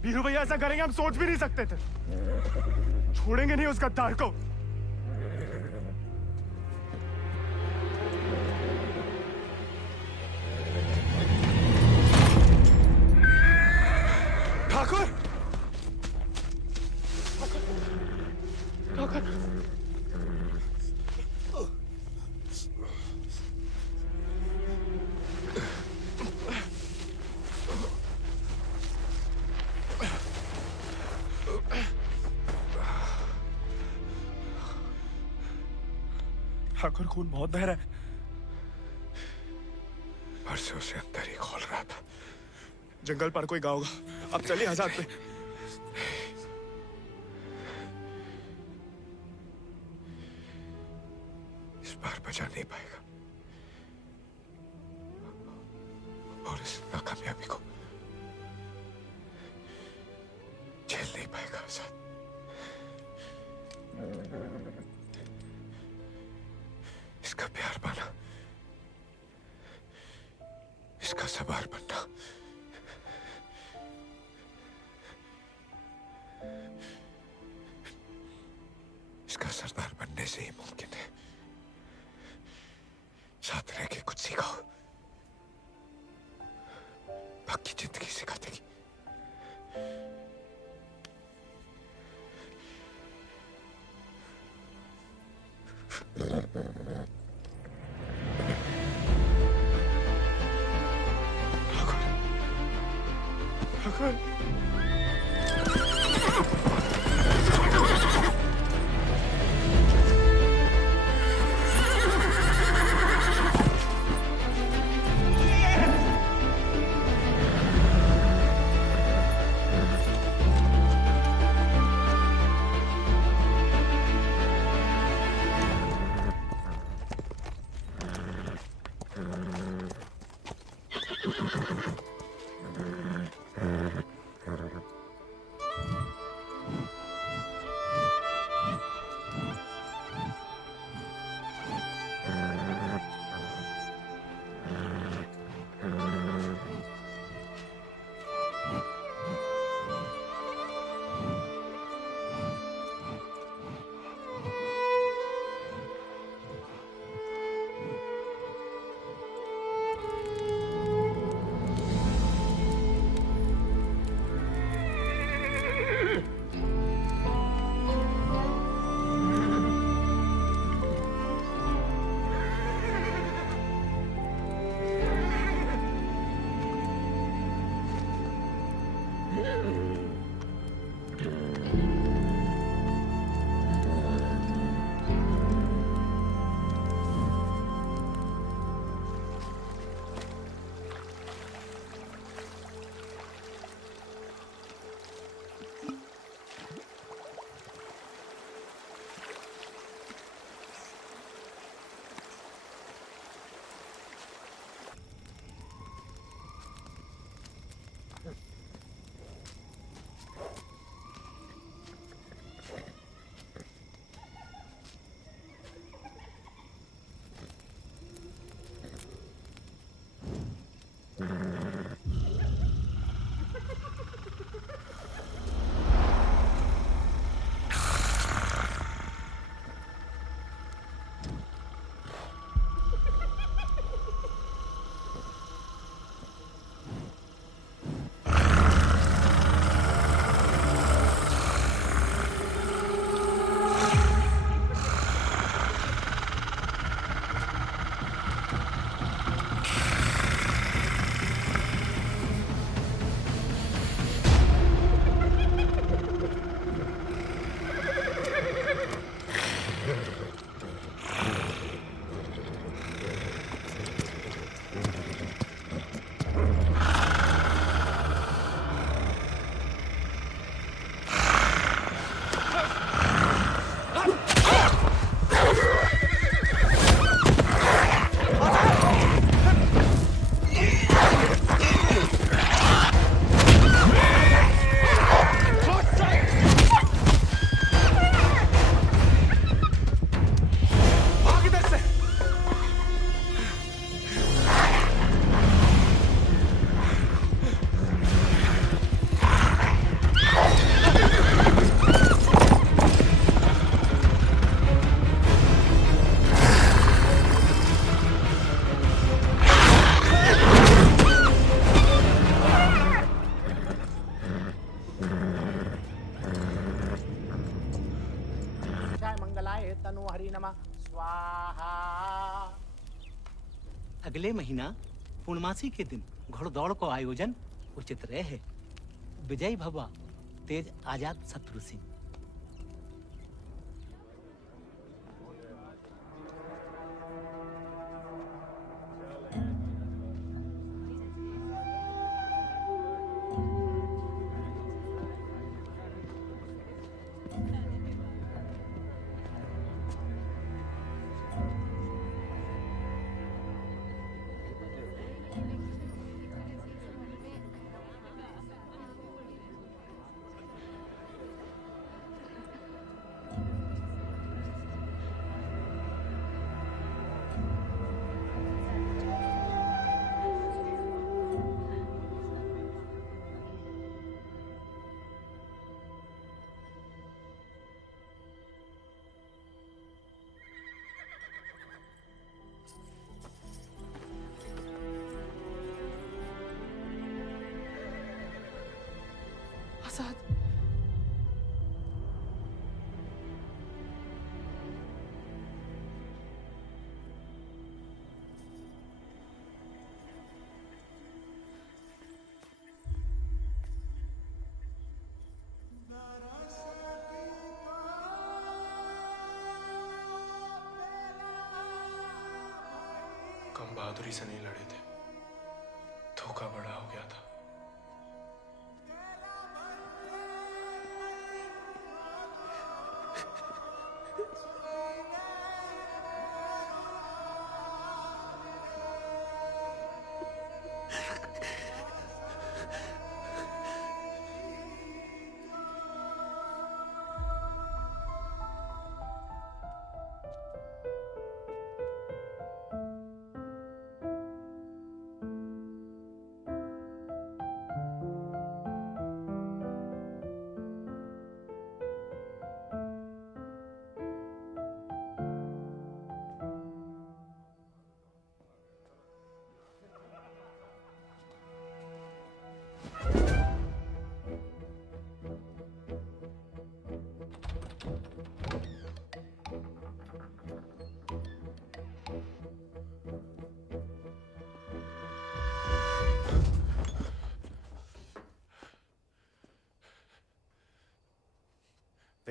वीरू भैया ऐसा करेंगे हम सोच भी नहीं सकते थे। छोड़ेंगे नहीं उस गद्दार को। ठाकुर ठाकुर ठाकुर खून बहुत बह रहा है। परसों से अंदर ही खोल रहा था। जंगल पर कोई गाँव होगा। अब चलिए आजाद पे। इस बार बचा नहीं पाएगा और इस नाकामयाबी को झेल नहीं पाएगा आजाद। इसका प्यार पाना, इसका सवार बनना, इसका सरदार बनने से ही मुमकिन है। साथ रह के कुछ सिखाओ, बाकी जिंदगी सिखा देगी। ठाकुर अगले महीना पूर्णमासी के दिन घोड़दौड़ को आयोजन उचित रहे। विजय भवा तेज आजाद शत्रु सिंह। आजाद कम बहादुरी से नहीं लड़े थे, धोखा बड़ा हो गया था।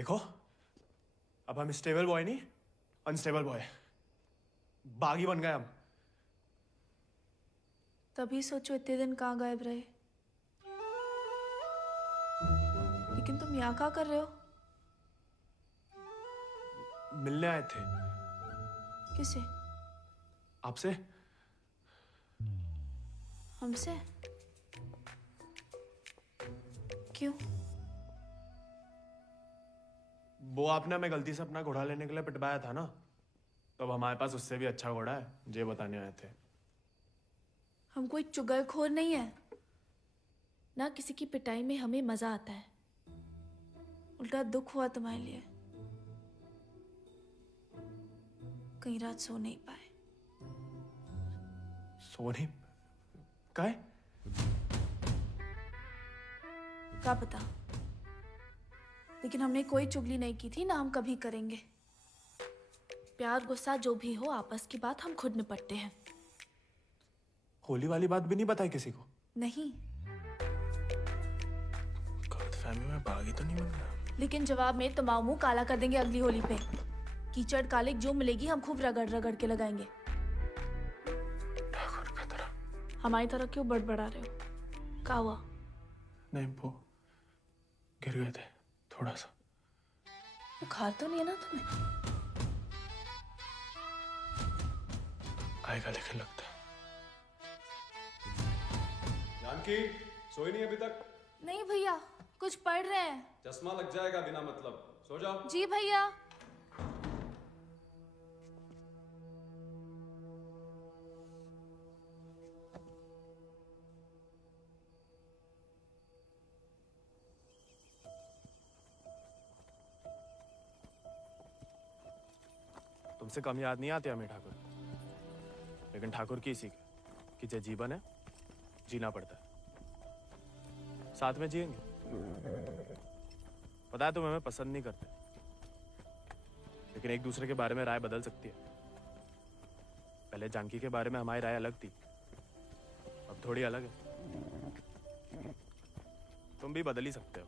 देखो, अब हम स्टेबल बॉय नहीं, अनस्टेबल बॉय, बागी बन गए हम। तभी सोचो इतने दिन कहाँ गायब रहे। लेकिन तुम यहाँ क्या कर रहे हो? मिलने आए थे। किसे? आपसे। हमसे? क्यों? वो आपने हमें गलती से अपना घोड़ा लेने के लिए पिटवाया था ना, तो अब हमारे पास उससे भी अच्छा घोड़ा है, ये बताने आए थे। हम कोई चुगलखोर नहीं है ना, किसी की पिटाई में हमें मजा आता है। उल्टा दुख हुआ तुम्हारे लिए, कई रात सो नहीं पाए। सोने काय? क्या पता, लेकिन हमने कोई चुगली नहीं की थी, ना हम कभी करेंगे। प्यार गुस्सा जो भी हो, आपस की बात हम खुद निपटते हैं। होली वाली बात भी नहीं बताई किसी को? नहीं। गलतफहमी में बागी तो नहीं बन रहा। लेकिन जवाब में तुम्हारा मुंह काला कर देंगे अगली होली पे। कीचड़ कालिक जो मिलेगी हम खूब रगड़ रगड़ के लगाएंगे। ठाकुर का तरह। हमारी तरह क्यों बड़बड़ा रहे हो? क्या हुआ? नहीं, वो गिर गए थे थोड़ा सा। बुखार तो नहीं है ना तुम्हें? आएगा लेकिन लगता है। जानकी, सोई नहीं अभी तक? नहीं भैया, कुछ पढ़ रहे हैं। चश्मा लग जाएगा बिना मतलब, सो जाओ। जी भैया। तुमसे कम याद नहीं आती हमें ठाकुर, लेकिन ठाकुर की सीख कि जो जीवन है जीना पड़ता है, साथ में जिएंगे। पता है तुम हमें पसंद नहीं करते, लेकिन एक दूसरे के बारे में राय बदल सकती है। पहले जानकी के बारे में हमारी राय अलग थी, अब थोड़ी अलग है। तुम भी बदल ही सकते हो।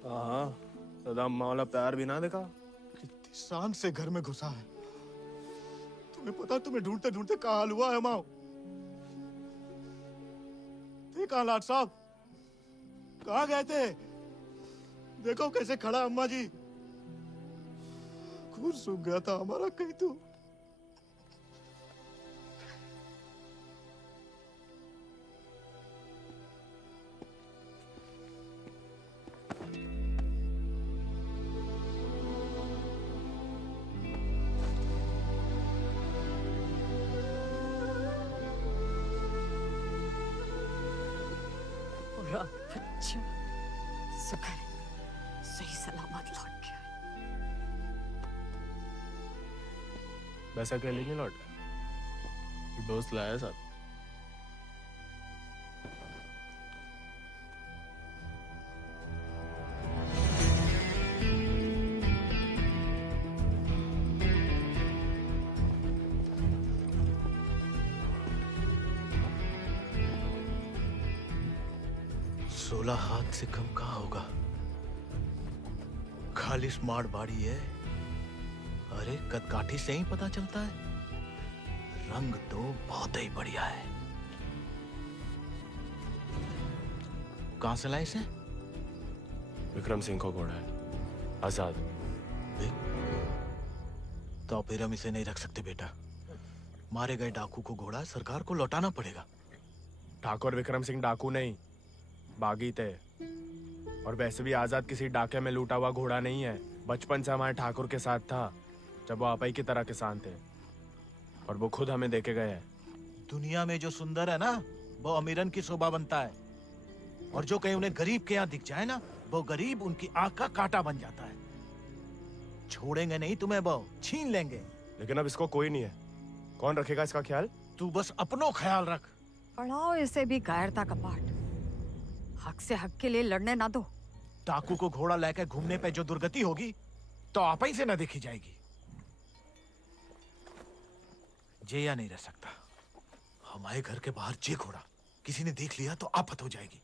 हाँ, दादा अम्मा वाला प्यार भी ना देखा। कितनी शान से घर में घुसा है। तुम्हें पता, तुम्हें ढूंढते ढूंढते कहाँ हाल हुआ है माओ। देखा लाट साहब, कहाँ गए थे? देखो कैसे खड़ा अम्मा जी। खून सूख गया था हमारा कहीं तो। अच्छा, शुक्र है सही सलामत लौट गया। वैसे अकेले नहीं लौट गया, दोस्त लाया साथ। हाथ से कम कहाँ होगा? खाली स्मार्ट बाड़ी है। अरे कदकाठी से ही पता चलता है, रंग तो बहुत ही बढ़िया है। कहां से लाए इसे? विक्रम सिंह को घोड़ा है, आजाद। तो फिर हम इसे नहीं रख सकते बेटा। मारे गए डाकू को घोड़ा सरकार को लौटाना पड़ेगा। ठाकुर विक्रम सिंह डाकू नहीं, बागी थे। और वैसे भी आजाद किसी डाके में लूटा हुआ घोड़ा नहीं है। बचपन से हमारे ठाकुर के साथ था, जब वो आपई की तरह किसान थे, और वो खुद हमें देके गए हैं। दुनिया में जो सुंदर है ना, वो अमीरन की शोभा बनता है, और जो कहीं उन्हें गरीब के यहाँ दिख जाए ना, वो गरीब उनकी आंख का कांटा बन जाता है। छोड़ेंगे नहीं तुम्हें, वो छीन लेंगे। लेकिन अब इसको कोई नहीं है, कौन रखेगा इसका ख्याल? तू बस अपनो ख्याल रख। पढ़ाओ इसे भी कायरता का पाठ। हक से हक के लिए लड़ने ना दो। डाकू को घोड़ा लेकर घूमने पे जो दुर्गति होगी तो आप ही से न देखी जाएगी। जेया नहीं रह सकता। हमारे घर के बाहर जे घोड़ा किसी ने देख लिया तो आफत हो जाएगी।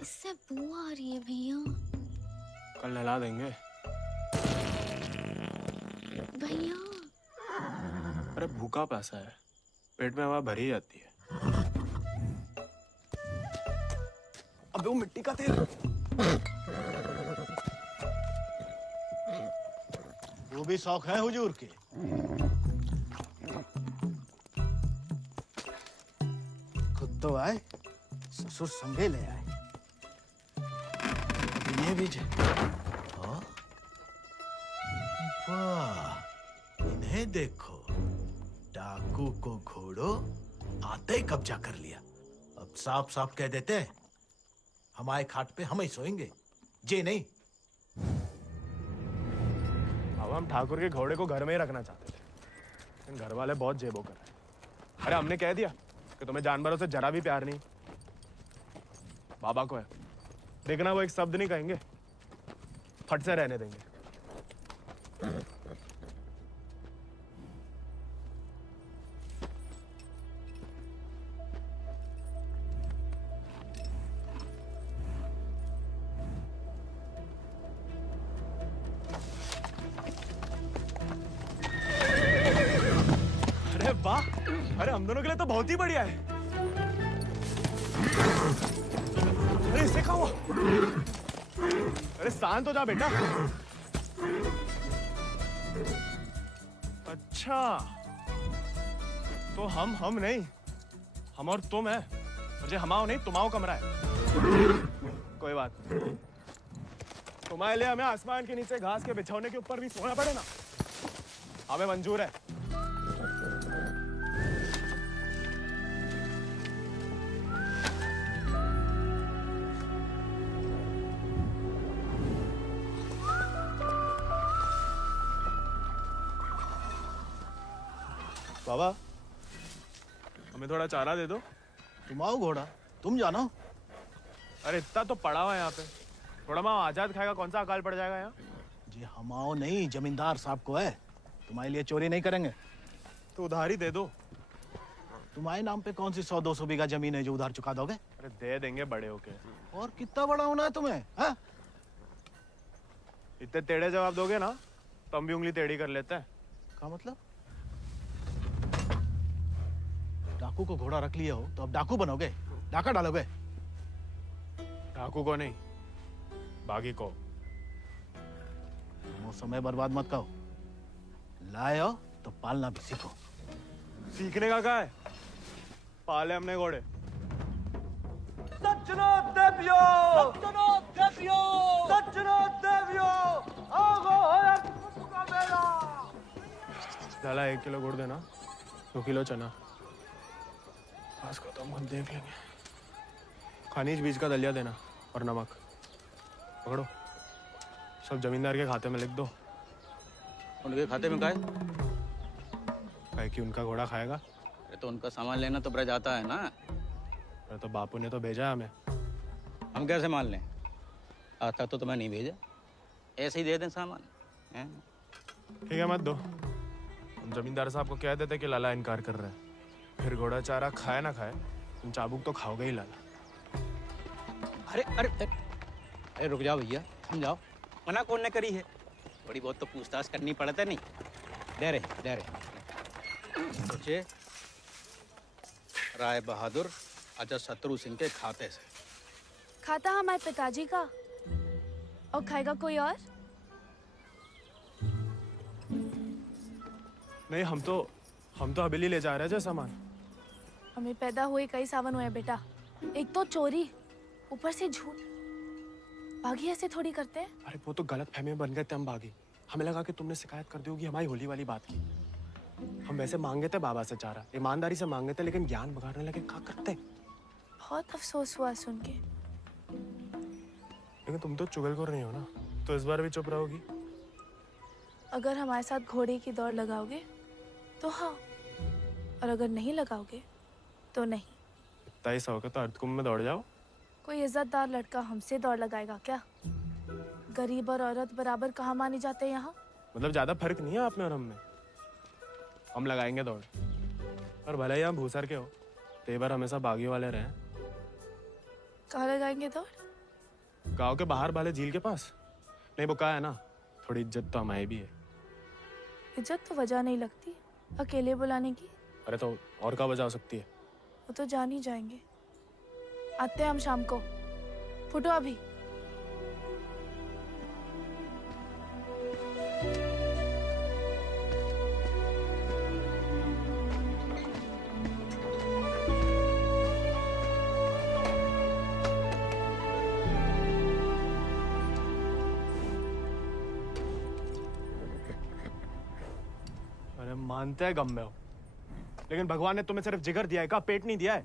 इससे बू आ रही है भैया। कल नहला देंगे। भैया अरे भूखा प्यासा है, पेट में हवा भरी जाती है। अबे वो मिट्टी का तेल। वो भी शौक है हुजूर के। खुद तो आए, ससुर संगे ले आए। इन्हें भी हाँ? वाह, इन्हें देखो, डाकू को घोड़ो आते ही कब्जा कर लिया। अब साफ साफ कह देते हैं हमारे खाट पे हम ही सोएंगे, जे नहीं। अब हम ठाकुर के घोड़े को घर में ही रखना चाहते थे, लेकिन घर वाले बहुत जेबो कर रहे हैं। अरे हमने कह दिया कि तुम्हें जानवरों से जरा भी प्यार नहीं। बाबा को है, देखना वो एक शब्द नहीं कहेंगे, फट से रहने देंगे। अरे वाह, अरे हम दोनों के लिए तो बहुत ही बढ़िया है। अरे इससे क्या हुआ? अरे शांत हो जा बेटा। अच्छा, तो हम नहीं, हम और तुम है। मुझे हमाओ नहीं तुम्हाओ कमरा है। कोई बात नहीं, तुम्हारे लिए हमें आसमान के नीचे घास के बिछौने के ऊपर भी सोना पड़े ना, हमें मंजूर है। बाबा, हमें थोड़ा चारा दे दो। तुम आओ घोड़ा, तुम जानो। अरे इतना तो पड़ा हुआ है यहाँ पे, थोड़ा माँ आजाद खाएगा, कौन सा अकाल पड़ जाएगा यहाँ? जी हमाओ नहीं, जमींदार साहब को है। तुम्हारे लिए चोरी नहीं करेंगे। तो उधार ही दे दो। तुम्हारे नाम पे कौन सी 100-200 बीघा जमीन है जो उधार चुका दोगे? अरे दे देंगे बड़े होके। और कितना बड़ा होना है तुम्हें? हाँ? इतने टेढ़े जवाब दोगे ना तो हम भी उंगली टेढ़ी कर लेते हैं। क्या मतलब? डाकू को घोड़ा रख लिया हो तो अब डाकू बनोगे, डाका डालोगे? डाकू को नहीं, बागी को। वो समय बर्बाद मत करो। लाए हो तो पालना भी सीखो। सीखने का क्या है? पाले हमने घोड़े। सज्जनों देवियों, सज्जनों देवियों, सज्जनों देवियों, आगो होया का मेला। डाला 1 किलो गुड़ देना, 2 किलो चना। आज को तो हम खुद देख लेंगे। खनिज बीज का दलिया देना और नमक। पकड़ो, सब जमींदार के खाते में लिख दो। उनके खाते में काय? काहे कि उनका घोड़ा खाएगा। अरे तो उनका सामान लेना तो ब्रज आता है ना। अरे तो बापू ने तो भेजा है हमें। हम कैसे मान लें? आज तक तो तुम्हें नहीं भेजा, ऐसे ही दे दें सामान। ठीक है, मत दो। हम जमींदार साहब को कह देते कि लाला इनकार कर रहा है, फिर घोड़ा चारा खाए ना खाए, तुम चाबुक तो खाओगे ही लाला। अरे अरे अरे रुक जाओ भैया, समझाओ। मना कौन ने करी है? थोड़ी बहुत तो पूछताछ करनी पड़ता नहीं। दे रहे सोचे राय बहादुर अजय शत्रु सिंह के खाते से। खाता हमारे पिताजी का, और खाएगा कोई और? नहीं, हम तो हवेली ले जा रहे हैं सामान। हमें पैदा हुए कई सावन हुए बेटा, एक तो चोरी, ऊपर से झूठ। बागी ऐसे थोड़ी करते हैं। अरे वो तो गलत फहमी में बन गए थे हम बागी। हमें लगा कि तुमने शिकायत कर दी होगी हमारी होली वाली बात की। हम वैसे मांगे थे बाबा से चारा, ईमानदारी से मांगे थे, लेकिन ज्ञान बगाड़ने लगे। क्या करते? बहुत अफसोस हुआ सुन के। लेकिन तुम तो चुगलखोर नहीं हो ना, तो इस बार भी चुप रहोगी? अगर हमारे साथ घोड़े की दौड़ लगाओगे तो हाँ, और अगर नहीं लगाओगे तो नहीं। इतना ही शौक है तो अर्धकुंभ में दौड़ जाओ। कोई इज्जतदार लड़का हमसे दौड़ लगाएगा क्या? गरीब और औरत बराबर कहाँ माने जाते हैं यहाँ? मतलब ज्यादा फर्क नहीं है आप में और हम में। हम लगाएंगे दौड़, और भले ही हम भूसर के हो, तेवर हमेशा बागियों वाले रहे। कहाँ लगाएंगे दौड़? गांव के बाहर वाले झील के पास। नहीं वो कहा है ना, थोड़ी इज्जत तो हमारी भी है। इज्जत तो वजह नहीं लगती अकेले बुलाने की। अरे तो और क्या वजह हो सकती है? वो तो जान ही जाएंगे। आते हैं हम शाम को। फुटो अभी। अरे मानते हैं गम में हो, लेकिन भगवान ने तुम्हें सिर्फ जिगर दिया है, का पेट नहीं दिया है।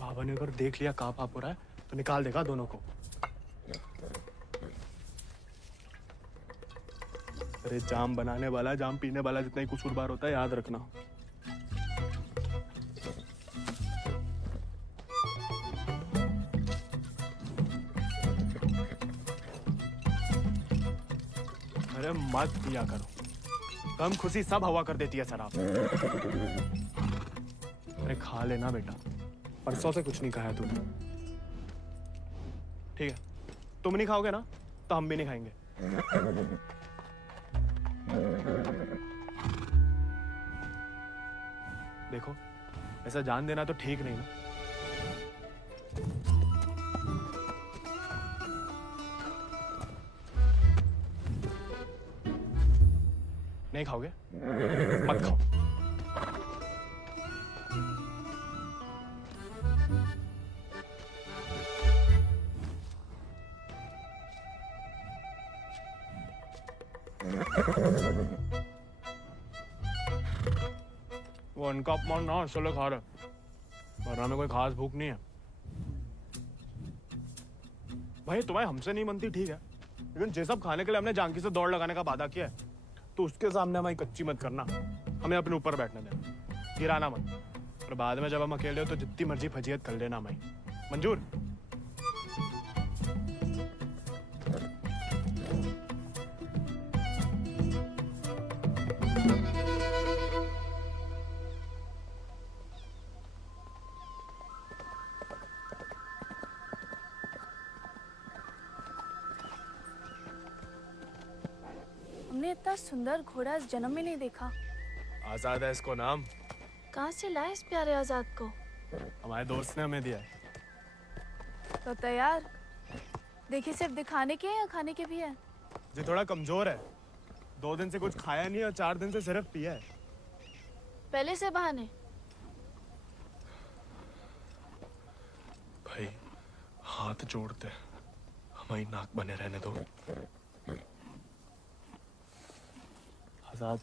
बाबा ने अगर देख लिया कहाँ पाप हो रहा है तो निकाल देगा दोनों को। अरे जाम बनाने वाला जाम पीने वाला जितना ही कसूरवार होता है, याद रखना। अरे मत पिया करो, कम खुशी सब हवा कर देती है शराब। अरे खा लेना बेटा, परसों से कुछ नहीं खाया तूने। ठीक है, तुम नहीं खाओगे ना तो हम भी नहीं खाएंगे। देखो ऐसा जान देना तो ठीक नहीं ना। नहीं खाओगे? मत खाओ। वो उनका अपमान ना चलो खा रहे, वरना में कोई खास भूख नहीं है। भाई तुम्हें हमसे नहीं बनती ठीक है, लेकिन जे सब खाने के लिए हमने जानकी से दौड़ लगाने का वादा किया है, तो उसके सामने हमारी कच्ची मत करना। हमें अपने ऊपर बैठने देना, गिराना मत। और बाद में जब हम अकेले हो तो जितनी मर्जी फजीयत कर लेना हमारी। मंजूर? हमने इतना सुंदर घोड़ा इस जन्म में नहीं देखा। आजाद है इसको नाम। कहाँ से लाए इस प्यारे आजाद को? हमारे दोस्त ने हमें दिया है। तो तैयार? देखिए सिर्फ दिखाने के हैं या खाने के भी हैं? जी थोड़ा कमजोर है, 2 दिन से कुछ खाया नहीं और 4 दिन से सिर्फ पिया है। पहले से बहाने। भाई हाथ जोड़ते, हमारी नाक बने रहने दो। आजाद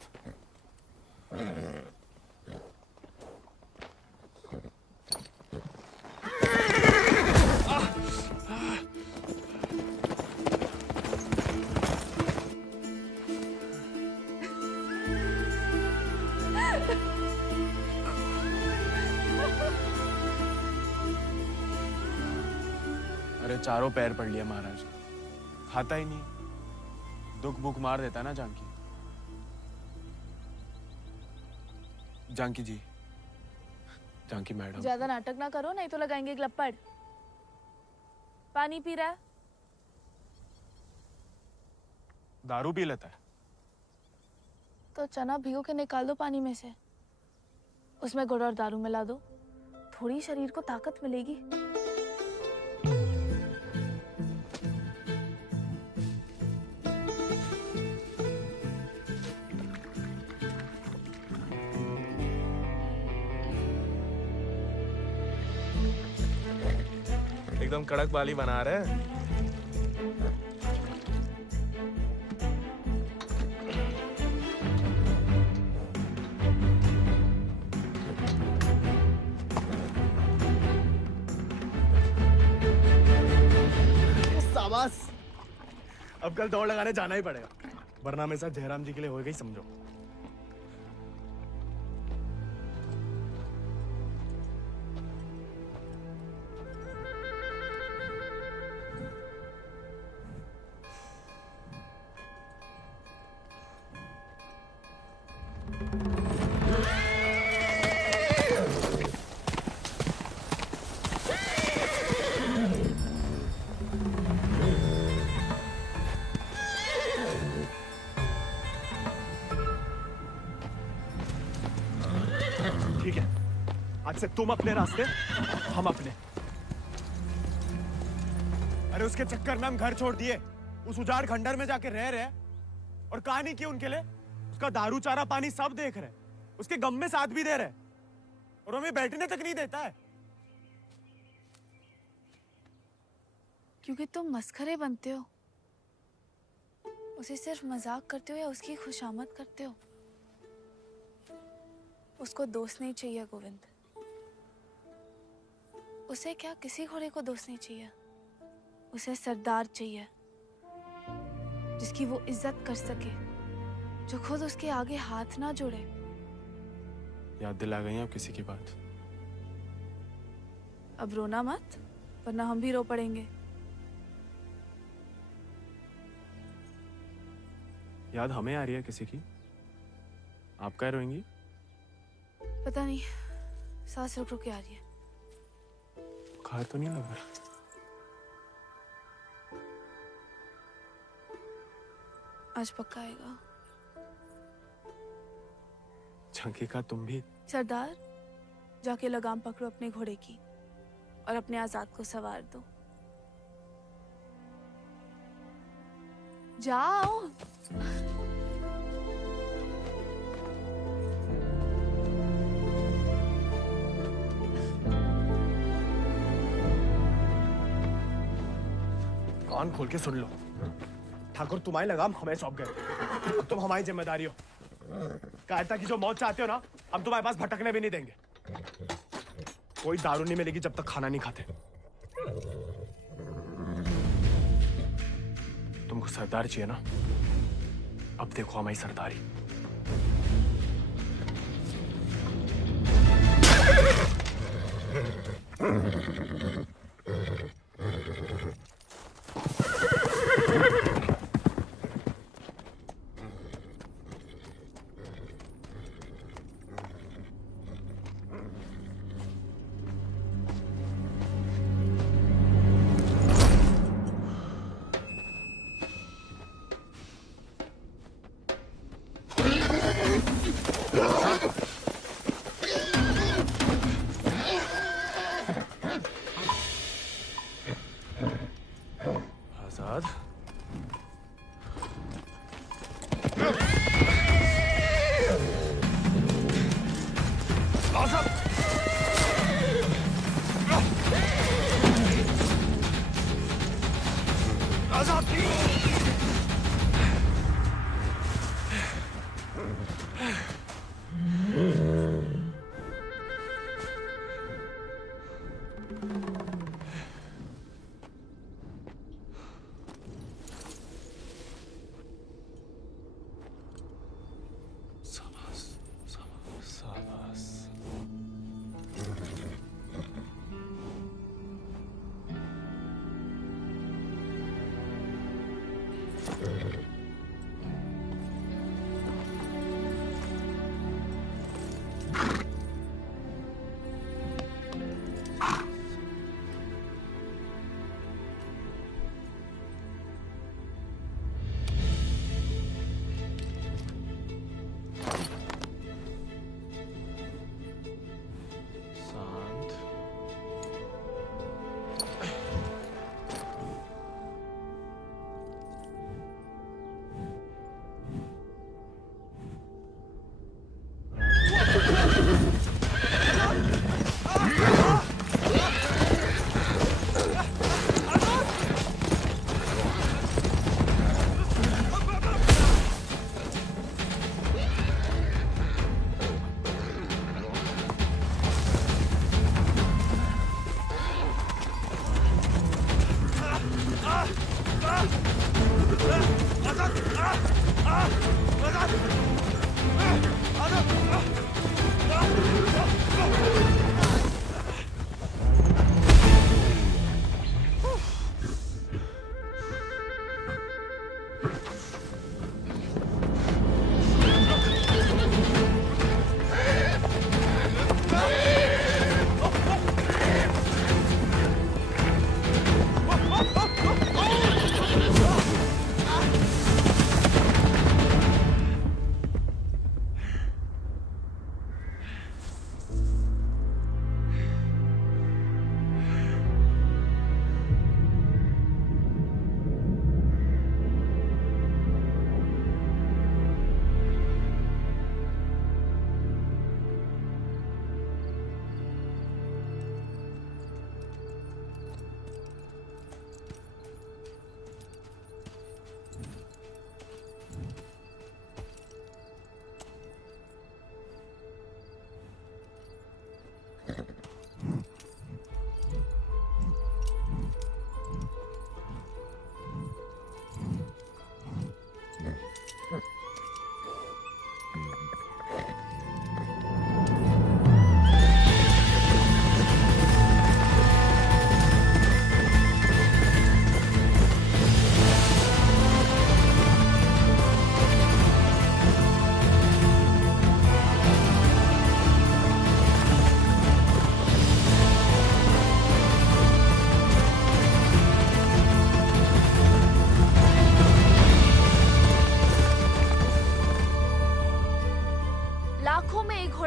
अरे चारों पैर पड़ लिया महाराज, खाता ही नहीं। दुख भूख मार देता ना जानकी। जानकी जी, जानकी मैडम। ज्यादा नाटक ना करो नहीं तो लगाएंगे ग्लप्पड़। पानी पी रहा है? दारू पी लेता है। तो चना भिगो के निकाल दो पानी में से, उसमें गुड़ और दारू मिला दो, थोड़ी शरीर को ताकत मिलेगी। एकदम कड़क वाली बना रहे हैं। अब कल दौड़ लगाने जाना ही पड़ेगा, वरना मेरे साथ जयराम जी के लिए होएगा ही समझो। ठीक है, आज से तुम अपने रास्ते, हम अपने। अरे उसके चक्कर में हम घर छोड़ दिए, उस उजाड़ खंडर में जाके रह रहे और कहानी की उनके लिए उसका दारू चारा पानी सब देख रहे, उसके गम में साथ भी दे रहे और हमें बैठने तक नहीं देता है। क्योंकि तुम मस्खरे बनते हो, उसे सिर्फ मजाक करते हो या उसकी खुशामद करते हो। उसको दोस्त नहीं चाहिए गोविंद, उसे क्या किसी घोड़े को दोस्त नहीं चाहिए, उसे सरदार चाहिए जिसकी वो इज्जत कर सके, जो खुद उसके आगे हाथ ना जोड़े। याद दिला गई आप किसी की बात। अब रोना मत, वरना हम भी रो पड़ेंगे। याद हमें आ रही है किसी की? आप क्या रोएंगी? पता नहीं, सांस रुक रुक के आ रही है। बुखार तो नहीं लग रहा? आज पक्का आएगा। झंकी का तुम भी? सरदार, जाके लगाम पकड़ो अपने घोड़े की और अपने आजाद को सवार दो। जाओ। कान खोल के सुन लो, ठाकुर तुम्हारी लगाम हमें सौंप गए, अब तुम हमारी जिम्मेदारी हो। कायरता की जो मौत चाहते हो ना, हम तुम्हारे पास भटकने भी नहीं देंगे। कोई दारू नहीं मिलेगी जब तक खाना नहीं खाते। तुमको सरदार चाहिए ना, अब देखो हमारी सरदारी।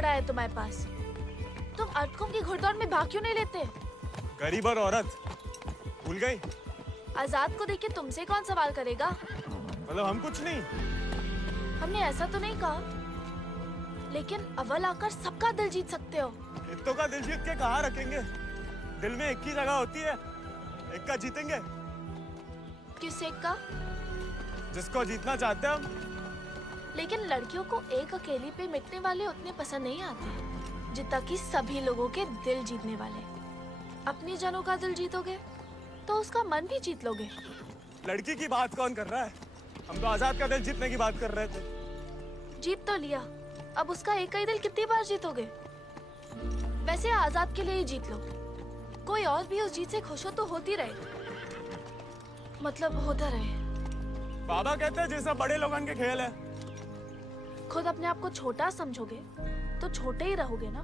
पड़ा है तुम्हारे पास? तुम अर्थकुम की घुड़दौड़ में भाग क्यों नहीं लेते? गरीब और औरत भूल गई? आजाद को देख के तुमसे कौन सवाल करेगा? मतलब हम कुछ नहीं? हमने ऐसा तो नहीं कहा, लेकिन अव्वल आकर सबका दिल जीत सकते हो। इत्तों का दिल जीत के कहाँ रखेंगे? दिल में एक ही जगह होती है, एक का जीतेंगे। किस एक का? जिसको जीतना चाहते हैं हम। लेकिन लड़कियों को एक अकेली पे मिटने वाले उतने पसंद नहीं आते जितना कि सभी लोगों के दिल जीतने वाले। अपनी जनों का दिल जीतोगे तो उसका मन भी जीत लोगे। लड़की की बात कौन कर रहा है? हम तो आजाद का दिल जीतने की बात कर रहे थे। जीत तो लिया, अब उसका एक का ही दिल कितनी बार जीतोगे? वैसे आजाद के लिए ही जीत लो। कोई और भी उस जीत से खुश हो तो होती रहे, मतलब होता रहे। बाबा कहते हैं जैसा बड़े लोगन के खेल है। खुद अपने आप को छोटा समझोगे तो छोटे ही रहोगे ना।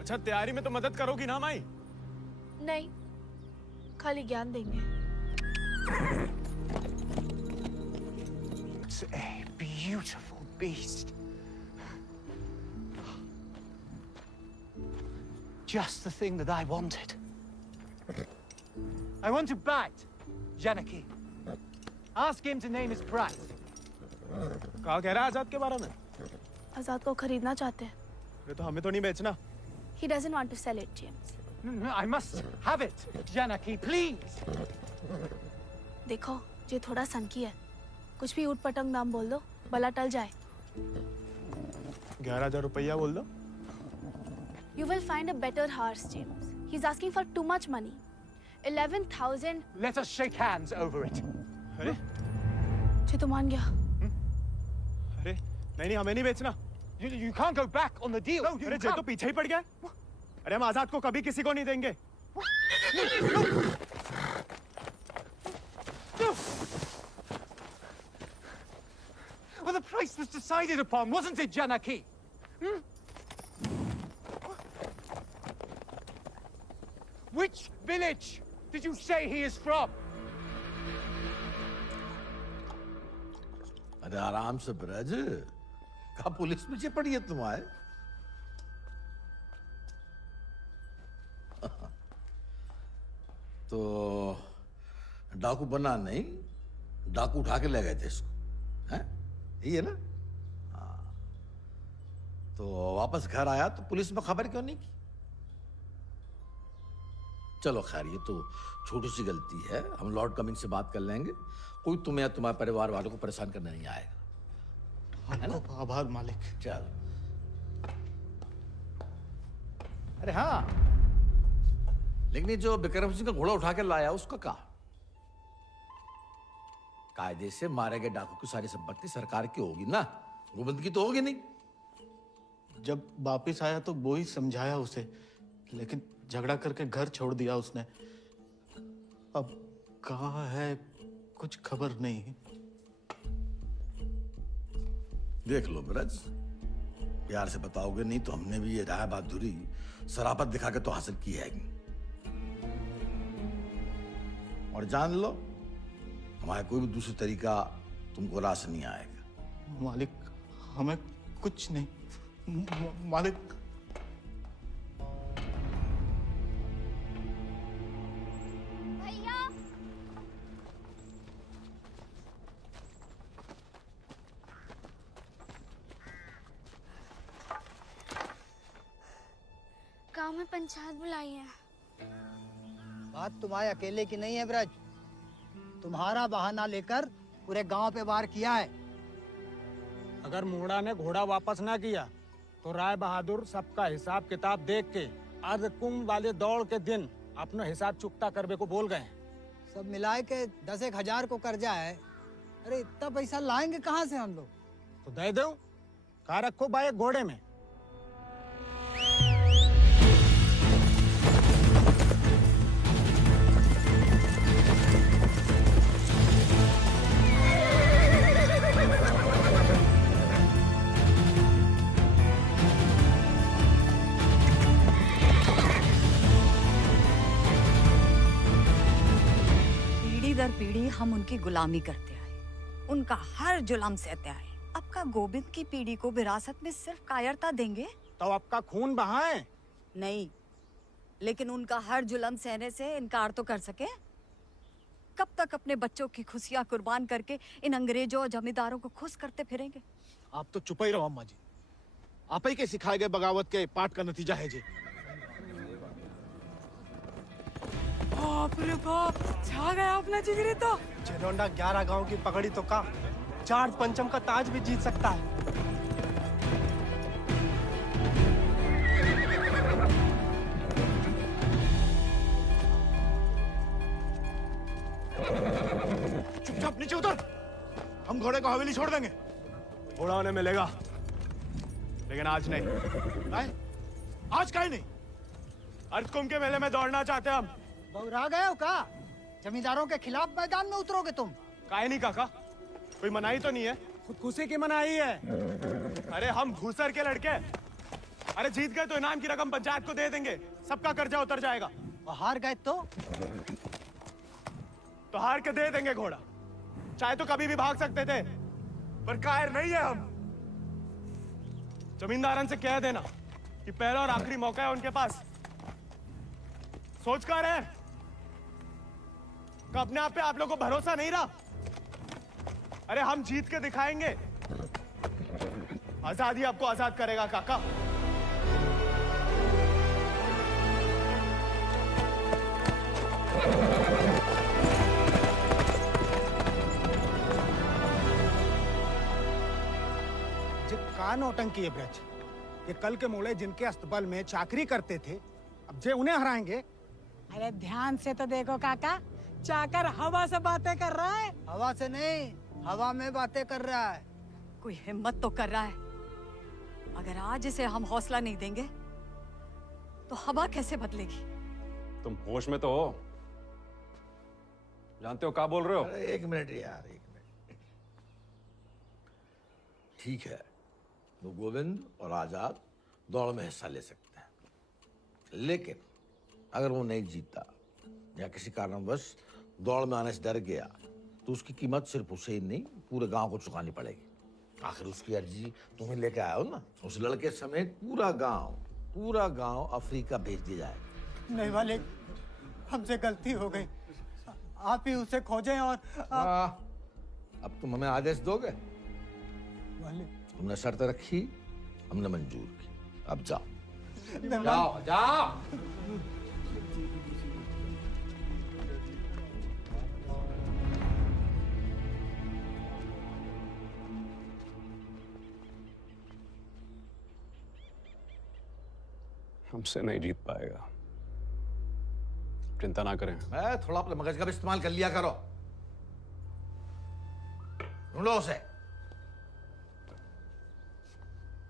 अच्छा, तैयारी में तो मदद करोगी ना माई? नहीं, खाली ज्ञान देंगे। It's a beautiful beast. Just the thing that I wanted. I want to bite Janaki. Ask him to name his price. कहा कह रहा है आजाद के बारे में? आजाद को खरीदना चाहते हैं। ये तो हमें तो नहीं बेचना। He doesn't want to sell it, James. No, I must have it, Janaki, please. देखो, ये थोड़ा सनकी है। कुछ भी ऊट-पटंग नाम बोल दो, भला टल जाए। 11,000 रुपया बोल दो। You will find a better horse, James. He's asking for too much money. 11,000. Let us shake hands over it. अरे? ये तो मान गया। अरे, नहीं, हमें नहीं बेचना। You can't go back on the deal. No, अरे, जे तो पीछे ही पड़ गया। अरे, हम आजाद को कभी किसी को नहीं देंगे। Well, the price was decided upon, wasn't it, Janaki? Which village did you say he is from? अरे आराम से ब्रज, कहा पुलिस पीछे पड़ी है तुम्हारे? तो डाकू बना नहीं, डाकू उठा के ले गए थे इसको, हैं? यही है ना? हाँ। तो वापस घर आया तो पुलिस में खबर क्यों नहीं की? चलो खैर, ये तो छोटी सी गलती है, हम लॉर्ड कमिंग से बात कर लेंगे। कोई तुम्हें या तुम्हारे परिवार वालों को परेशान करने नहीं आएगा, है ना? आभार मालिक। चल। अरे हाँ, लेकिन ये जो बिक्रम सिंह का घोड़ा उठा के लाया उसका क्या? कायदे से मारे गए डाकू की सारी संपत्ति सरकार की होगी ना, गोविंद की तो होगी नहीं। जब वापिस आया तो वो ही समझाया उसे, लेकिन झगड़ा करके घर छोड़ दिया उसने। अब कहाँ है कुछ खबर नहीं। देख लो ब्रज, प्यार से बताओगे नहीं तो हमने भी ये राय बहादुरी शराफत दिखा के तो हासिल की है। और जान लो, हमारा कोई भी दूसरी तरीका तुमको रास नहीं आएगा। मालिक, हमें कुछ नहीं। मालिक, गांव में पंचायत बुलाई है। बात तुम्हारे अकेले की नहीं है ब्रज, तुम्हारा बहाना लेकर पूरे गांव पे वार किया है। अगर मुंगड़ा ने घोड़ा वापस ना किया तो राय बहादुर सबका हिसाब किताब देख के अर्धकुंभ वाले दौड़ के दिन अपना हिसाब चुकता करने को बोल गए। सब मिलाए के 10,000 को कर्जा है। अरे इतना पैसा लाएंगे कहाँ से हम लोग? तो दे दो, कहा रखो भाई एक घोड़े में। दर पीढ़ी हम उनकी गुलामी करते आए, उनका हर जुल्म सहते आए। अब का गोविंद की पीढ़ी को विरासत में सिर्फ कायरता देंगे तो आपका खून बहाए? नहीं, लेकिन उनका हर जुल्म सहने से इनकार तो कर सके। कब तक अपने बच्चों की खुशियां कुर्बान करके इन अंग्रेजों और जमींदारों को खुश करते फिरेंगे? आप तो चुप ही रहो अम्मा जी। आप ही के सिखाए गए बगावत के पाठ का नतीजा है जी। बाप रे बाप, छा गया अपना जिगरी तो। चिरौंडा 11 गांव की पगड़ी तो का 4 पंचम का ताज भी जीत सकता है। चुपचाप नीचे उतर। हम घोड़े को हवेली छोड़ देंगे। घोड़ा उन्हें मिलेगा, लेकिन आज नहीं। आज काहे नहीं? अर्धकुंभ के मेले में दौड़ना चाहते हैं हम। बहुरा गए हो का? जमींदारों के खिलाफ मैदान में उतरोगे तुम? काहे नहीं काका, कोई मनाही तो नहीं है? खुदकुशी की मनाही है। अरे हम भूसर के लड़के, अरे जीत गए तो इनाम की रकम पंचायत को दे देंगे, सबका कर्जा उतर जाएगा। और हार गए तो हार के दे देंगे घोड़ा। चाहे तो कभी भी भाग सकते थे, पर कायर नहीं है हम। जमींदारन से कह देना कि पहला और आखिरी मौका है उनके पास। सोच कर है कि अपने आप पे आप लोगों को भरोसा नहीं रहा। अरे हम जीत के दिखाएंगे। आजादी आपको आजाद करेगा काका। का नौटंकी है ब्रज। ये कल के मोड़े जिनके अस्तबल में चाकरी करते थे, अब जे उन्हें हराएंगे। अरे ध्यान से तो देखो काका, चाकर हवा से बातें कर रहा है। हवा से नहीं, हवा में बातें कर रहा है। कोई हिम्मत तो कर रहा है। अगर आज इसे हम हौसला नहीं देंगे तो हवा कैसे बदलेगी? तुम होश में तो हो? जानते हो क्या बोल रहे हो? अरे एक मिनट यार, एक मिनट। ठीक है, वो गोविंद और आजाद दौड़ में हिस्सा ले सकते हैं, लेकिन अगर वो नहीं जीता या किसी कारणवश दौड़ में आने से डर गया तो उसकी कीमत सिर्फ उसे ही नहीं पूरे गांव को चुकानी पड़ेगी। आखिर उसकी अर्जी तुम्हें लेके आए हो ना। उस लड़के समेत पूरा गांव अफ्रीका भेज दिया जाएगा। नहीं वाले, हमसे गलती हो गई। आप ही उसे खोजें और अब तुम हमें आदेश दोगे? वाले तुमने शर्त रखी, हमने मंजूर की। अब जाओ नहीं, जाओ जाओ। हमसे नहीं जीत पाएगा, चिंता ना करें। मैं थोड़ा अपने मगज का भी इस्तेमाल कर लिया करो। ढूंढो उसे।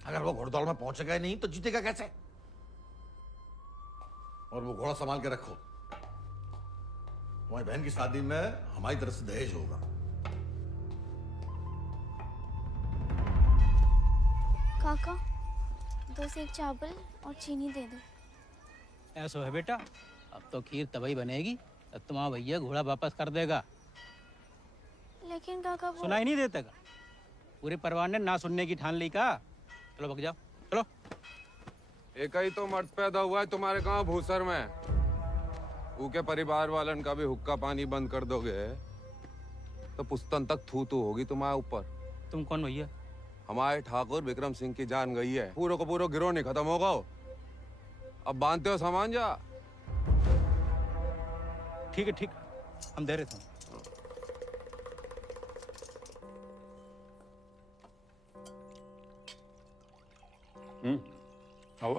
अगर वो घोड़दौड़ में पहुंचेगा ही नहीं तो जीतेगा कैसे? और वो घोड़ा संभाल के रखो। तुम्हारी बहन की शादी में हमारी तरफ से दहेज होगा। काका 2 सेक चावल और चीनी दे दो। ऐसा है बेटा, अब तो खीर तभी बनेगी तब तुम्हारा भैया घोड़ा वापस कर देगा। लेकिन काका वो सुनाई नहीं देता का? पूरे परिवार ने ना सुनने की ठान ली का। चलो भग जाओ, चलो। एक ही तो मर्द पैदा हुआ है तुम्हारे गांव भूसर में। ऊके परिवार वालन का भी हुक्का पानी बंद कर दोगे तो पुस्तन तक थू थू होगी तुम्हारे ऊपर। तुम कौन भैया? हमारे ठाकुर विक्रम सिंह की जान गई है। पूरे को पूरा गिरोह नहीं खत्म होगा। अब बांधते हो सामान जा। ठीक है, ठीक, हम दे रहे थे। खाओ,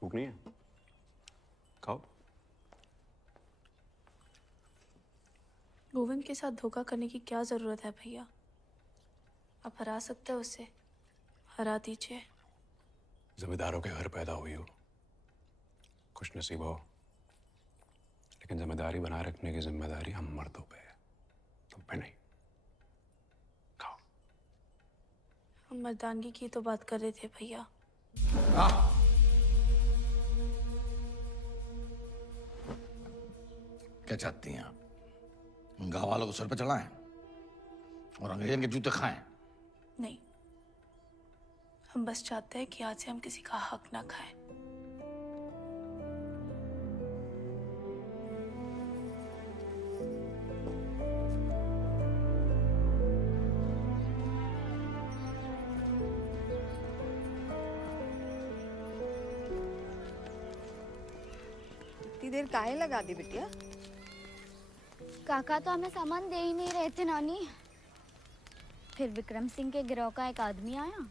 भूख नहीं है? खाओ। गोविंद के साथ धोखा करने की क्या जरूरत है भैया? आप हरा सकते हो उसे, हरा दीजिए। जमींदारों के घर पैदा हुई हो, खुश नसीब हो, लेकिन जिम्मेदारी बनाए रखने की जिम्मेदारी हम मर्दों पे है, तुम पे नहीं। खाओ। हम मर्दानगी की तो बात कर रहे थे भैया। क्या चाहती हैं आप? गांव वालों को सर पे चढ़ाएं और अंग्रेजन के जूते खाएं। नहीं, हम बस चाहते हैं कि आज से हम किसी का हक ना खाएं। इतनी देर काहे लगा दी बिटिया? काका तो हमें सामान दे ही नहीं रहे थे नानी। फिर विक्रम सिंह के गिरोह का एक आदमी आया,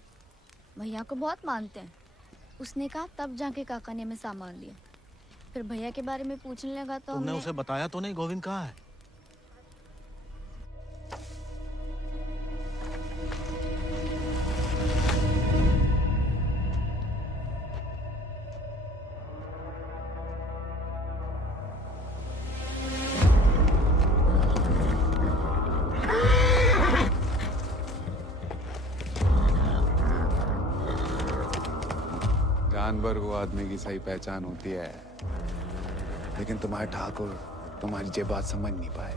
भैया को बहुत मानते हैं। उसने कहा तब जाके काका ने हमें सामान दिया। फिर भैया के बारे में पूछने लगा तो तुमने हमने उसे बताया तो नहीं गोविंद कहाँ है? जानवर वो आदमी की सही पहचान होती है, लेकिन तुम्हारे ठाकुर तुम्हारी ये बात समझ नहीं पाए।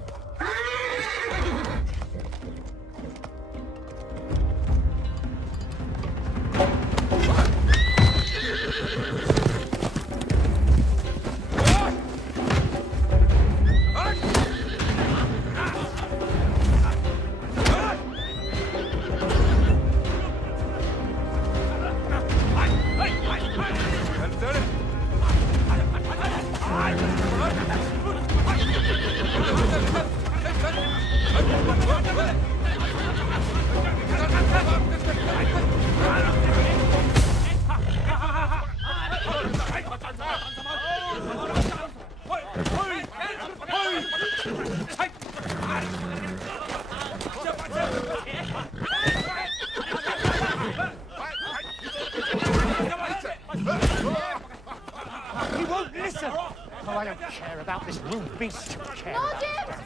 He won't listen. Oh, I don't care about this rude beast. Care No, about James!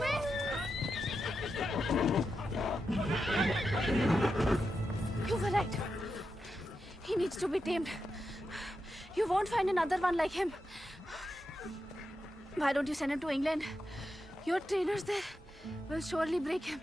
Wait! You were right. He needs to be tamed. You won't find another one like him. Why don't you send him to England? Your trainers there will surely break him.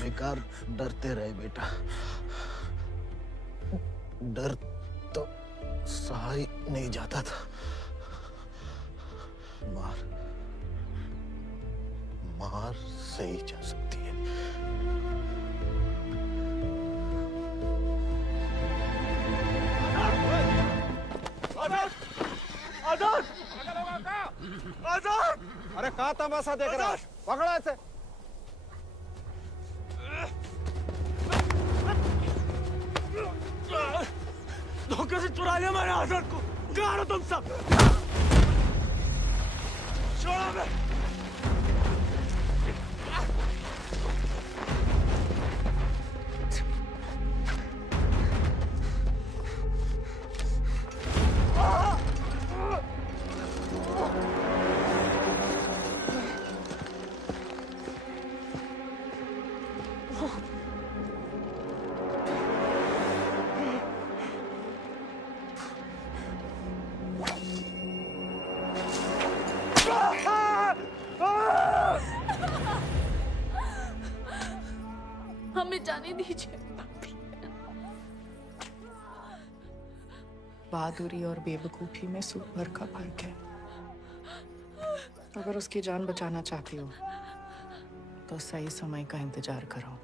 बेकार डरते रहे बेटा। डर तो सहा ही नहीं जाता था। मार सही जा सकती है। आजाद! आजाद! आजाद! अरे कहाँ तमाशा देख रहा है? पकड़ो ऐसे। धोखे से चुरा लिया मैंने आजाद को। कहाँ हो तुम सब? छोड़ो मैं। हमें जाने दीजिए। बहादुरी और बेवकूफी में सूप भर का फर्क है। अगर उसकी जान बचाना चाहती हो तो सही समय का इंतजार करो।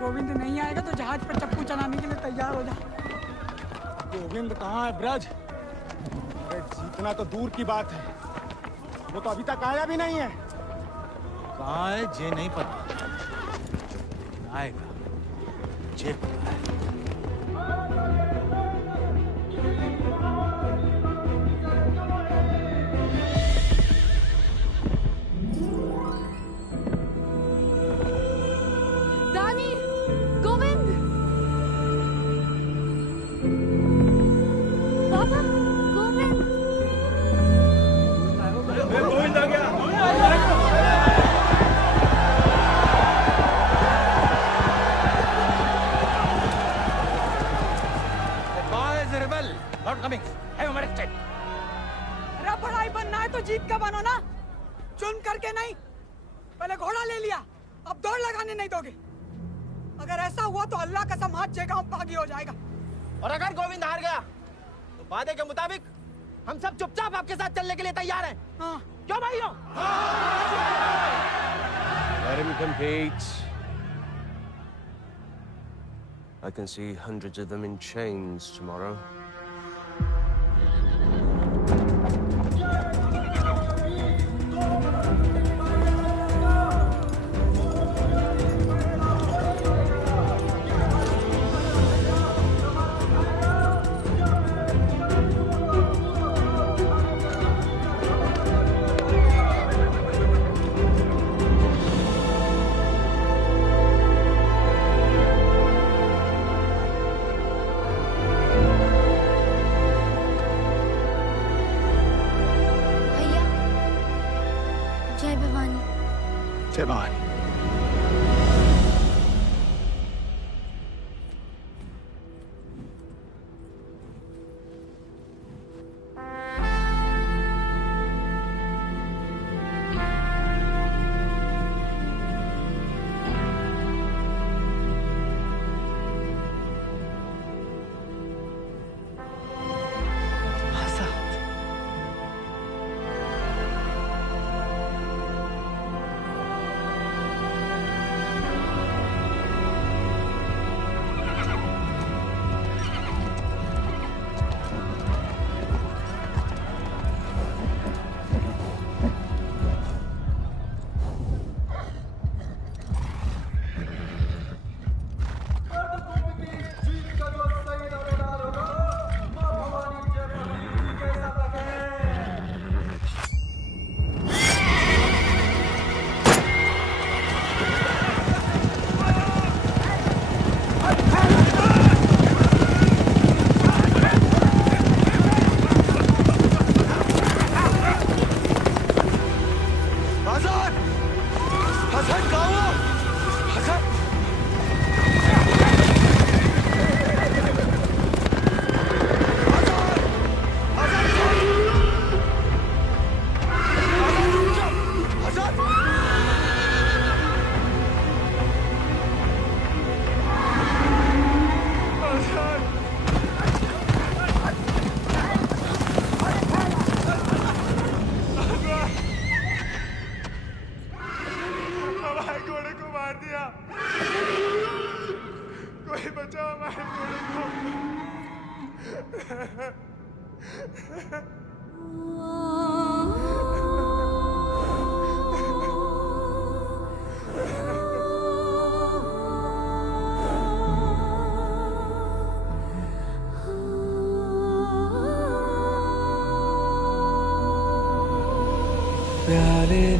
गोविंद नहीं आएगा तो जहाज पर चप्पू चलाने के लिए तैयार हो जा। गोविंद कहाँ है ब्रज? अरे जीतना तो दूर की बात है, वो तो अभी तक आया भी नहीं है। कहाँ है ये नहीं पता, आएगा ये पता है। रानी, गोविंद, बाबा, गोविंद, गोविंद आ गया। Not coming. Have him arrested. अरे बड़ाई बनना है तो जीत का बनो ना, चुन करके नहीं। पहले घोड़ा ले लिया, अब दौड़ लगाने नहीं दोगे। अगर ऐसा हुआ तो अल्लाह कसम हाथ जे गांव पागी हो जाएगा। और अगर गोविंद हार गया तो वादे के मुताबिक हम सब चुपचाप आपके साथ चलने के लिए तैयार हैं। हाँ। क्यों भाइयों? Let him compete. I can see hundreds of them in chains tomorrow. जय भवानी। जय भवानी। प्याले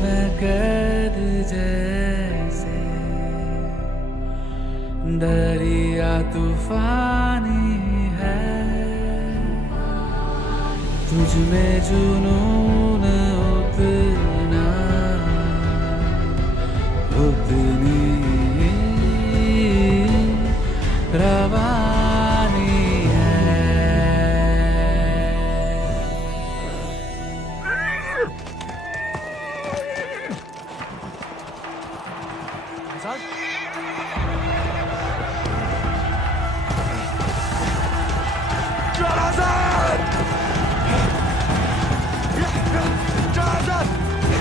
में कैद जैसे दरिया तूफानी है, तुझ में जुनून उतना उतनी रवानी Jonathan!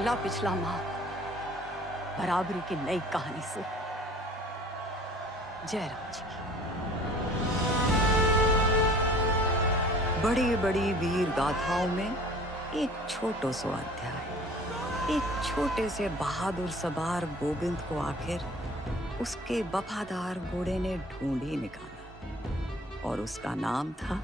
अगला पिछला माह बराबरी की नई कहानी से जयराम जी की। बड़ी बड़ी वीर गाथाओं में एक छोटो सो अध्याय। एक छोटे से बहादुर सवार गोविंद को आखिर उसके वफादार घोड़े ने ढूंढ ही निकाला और उसका नाम था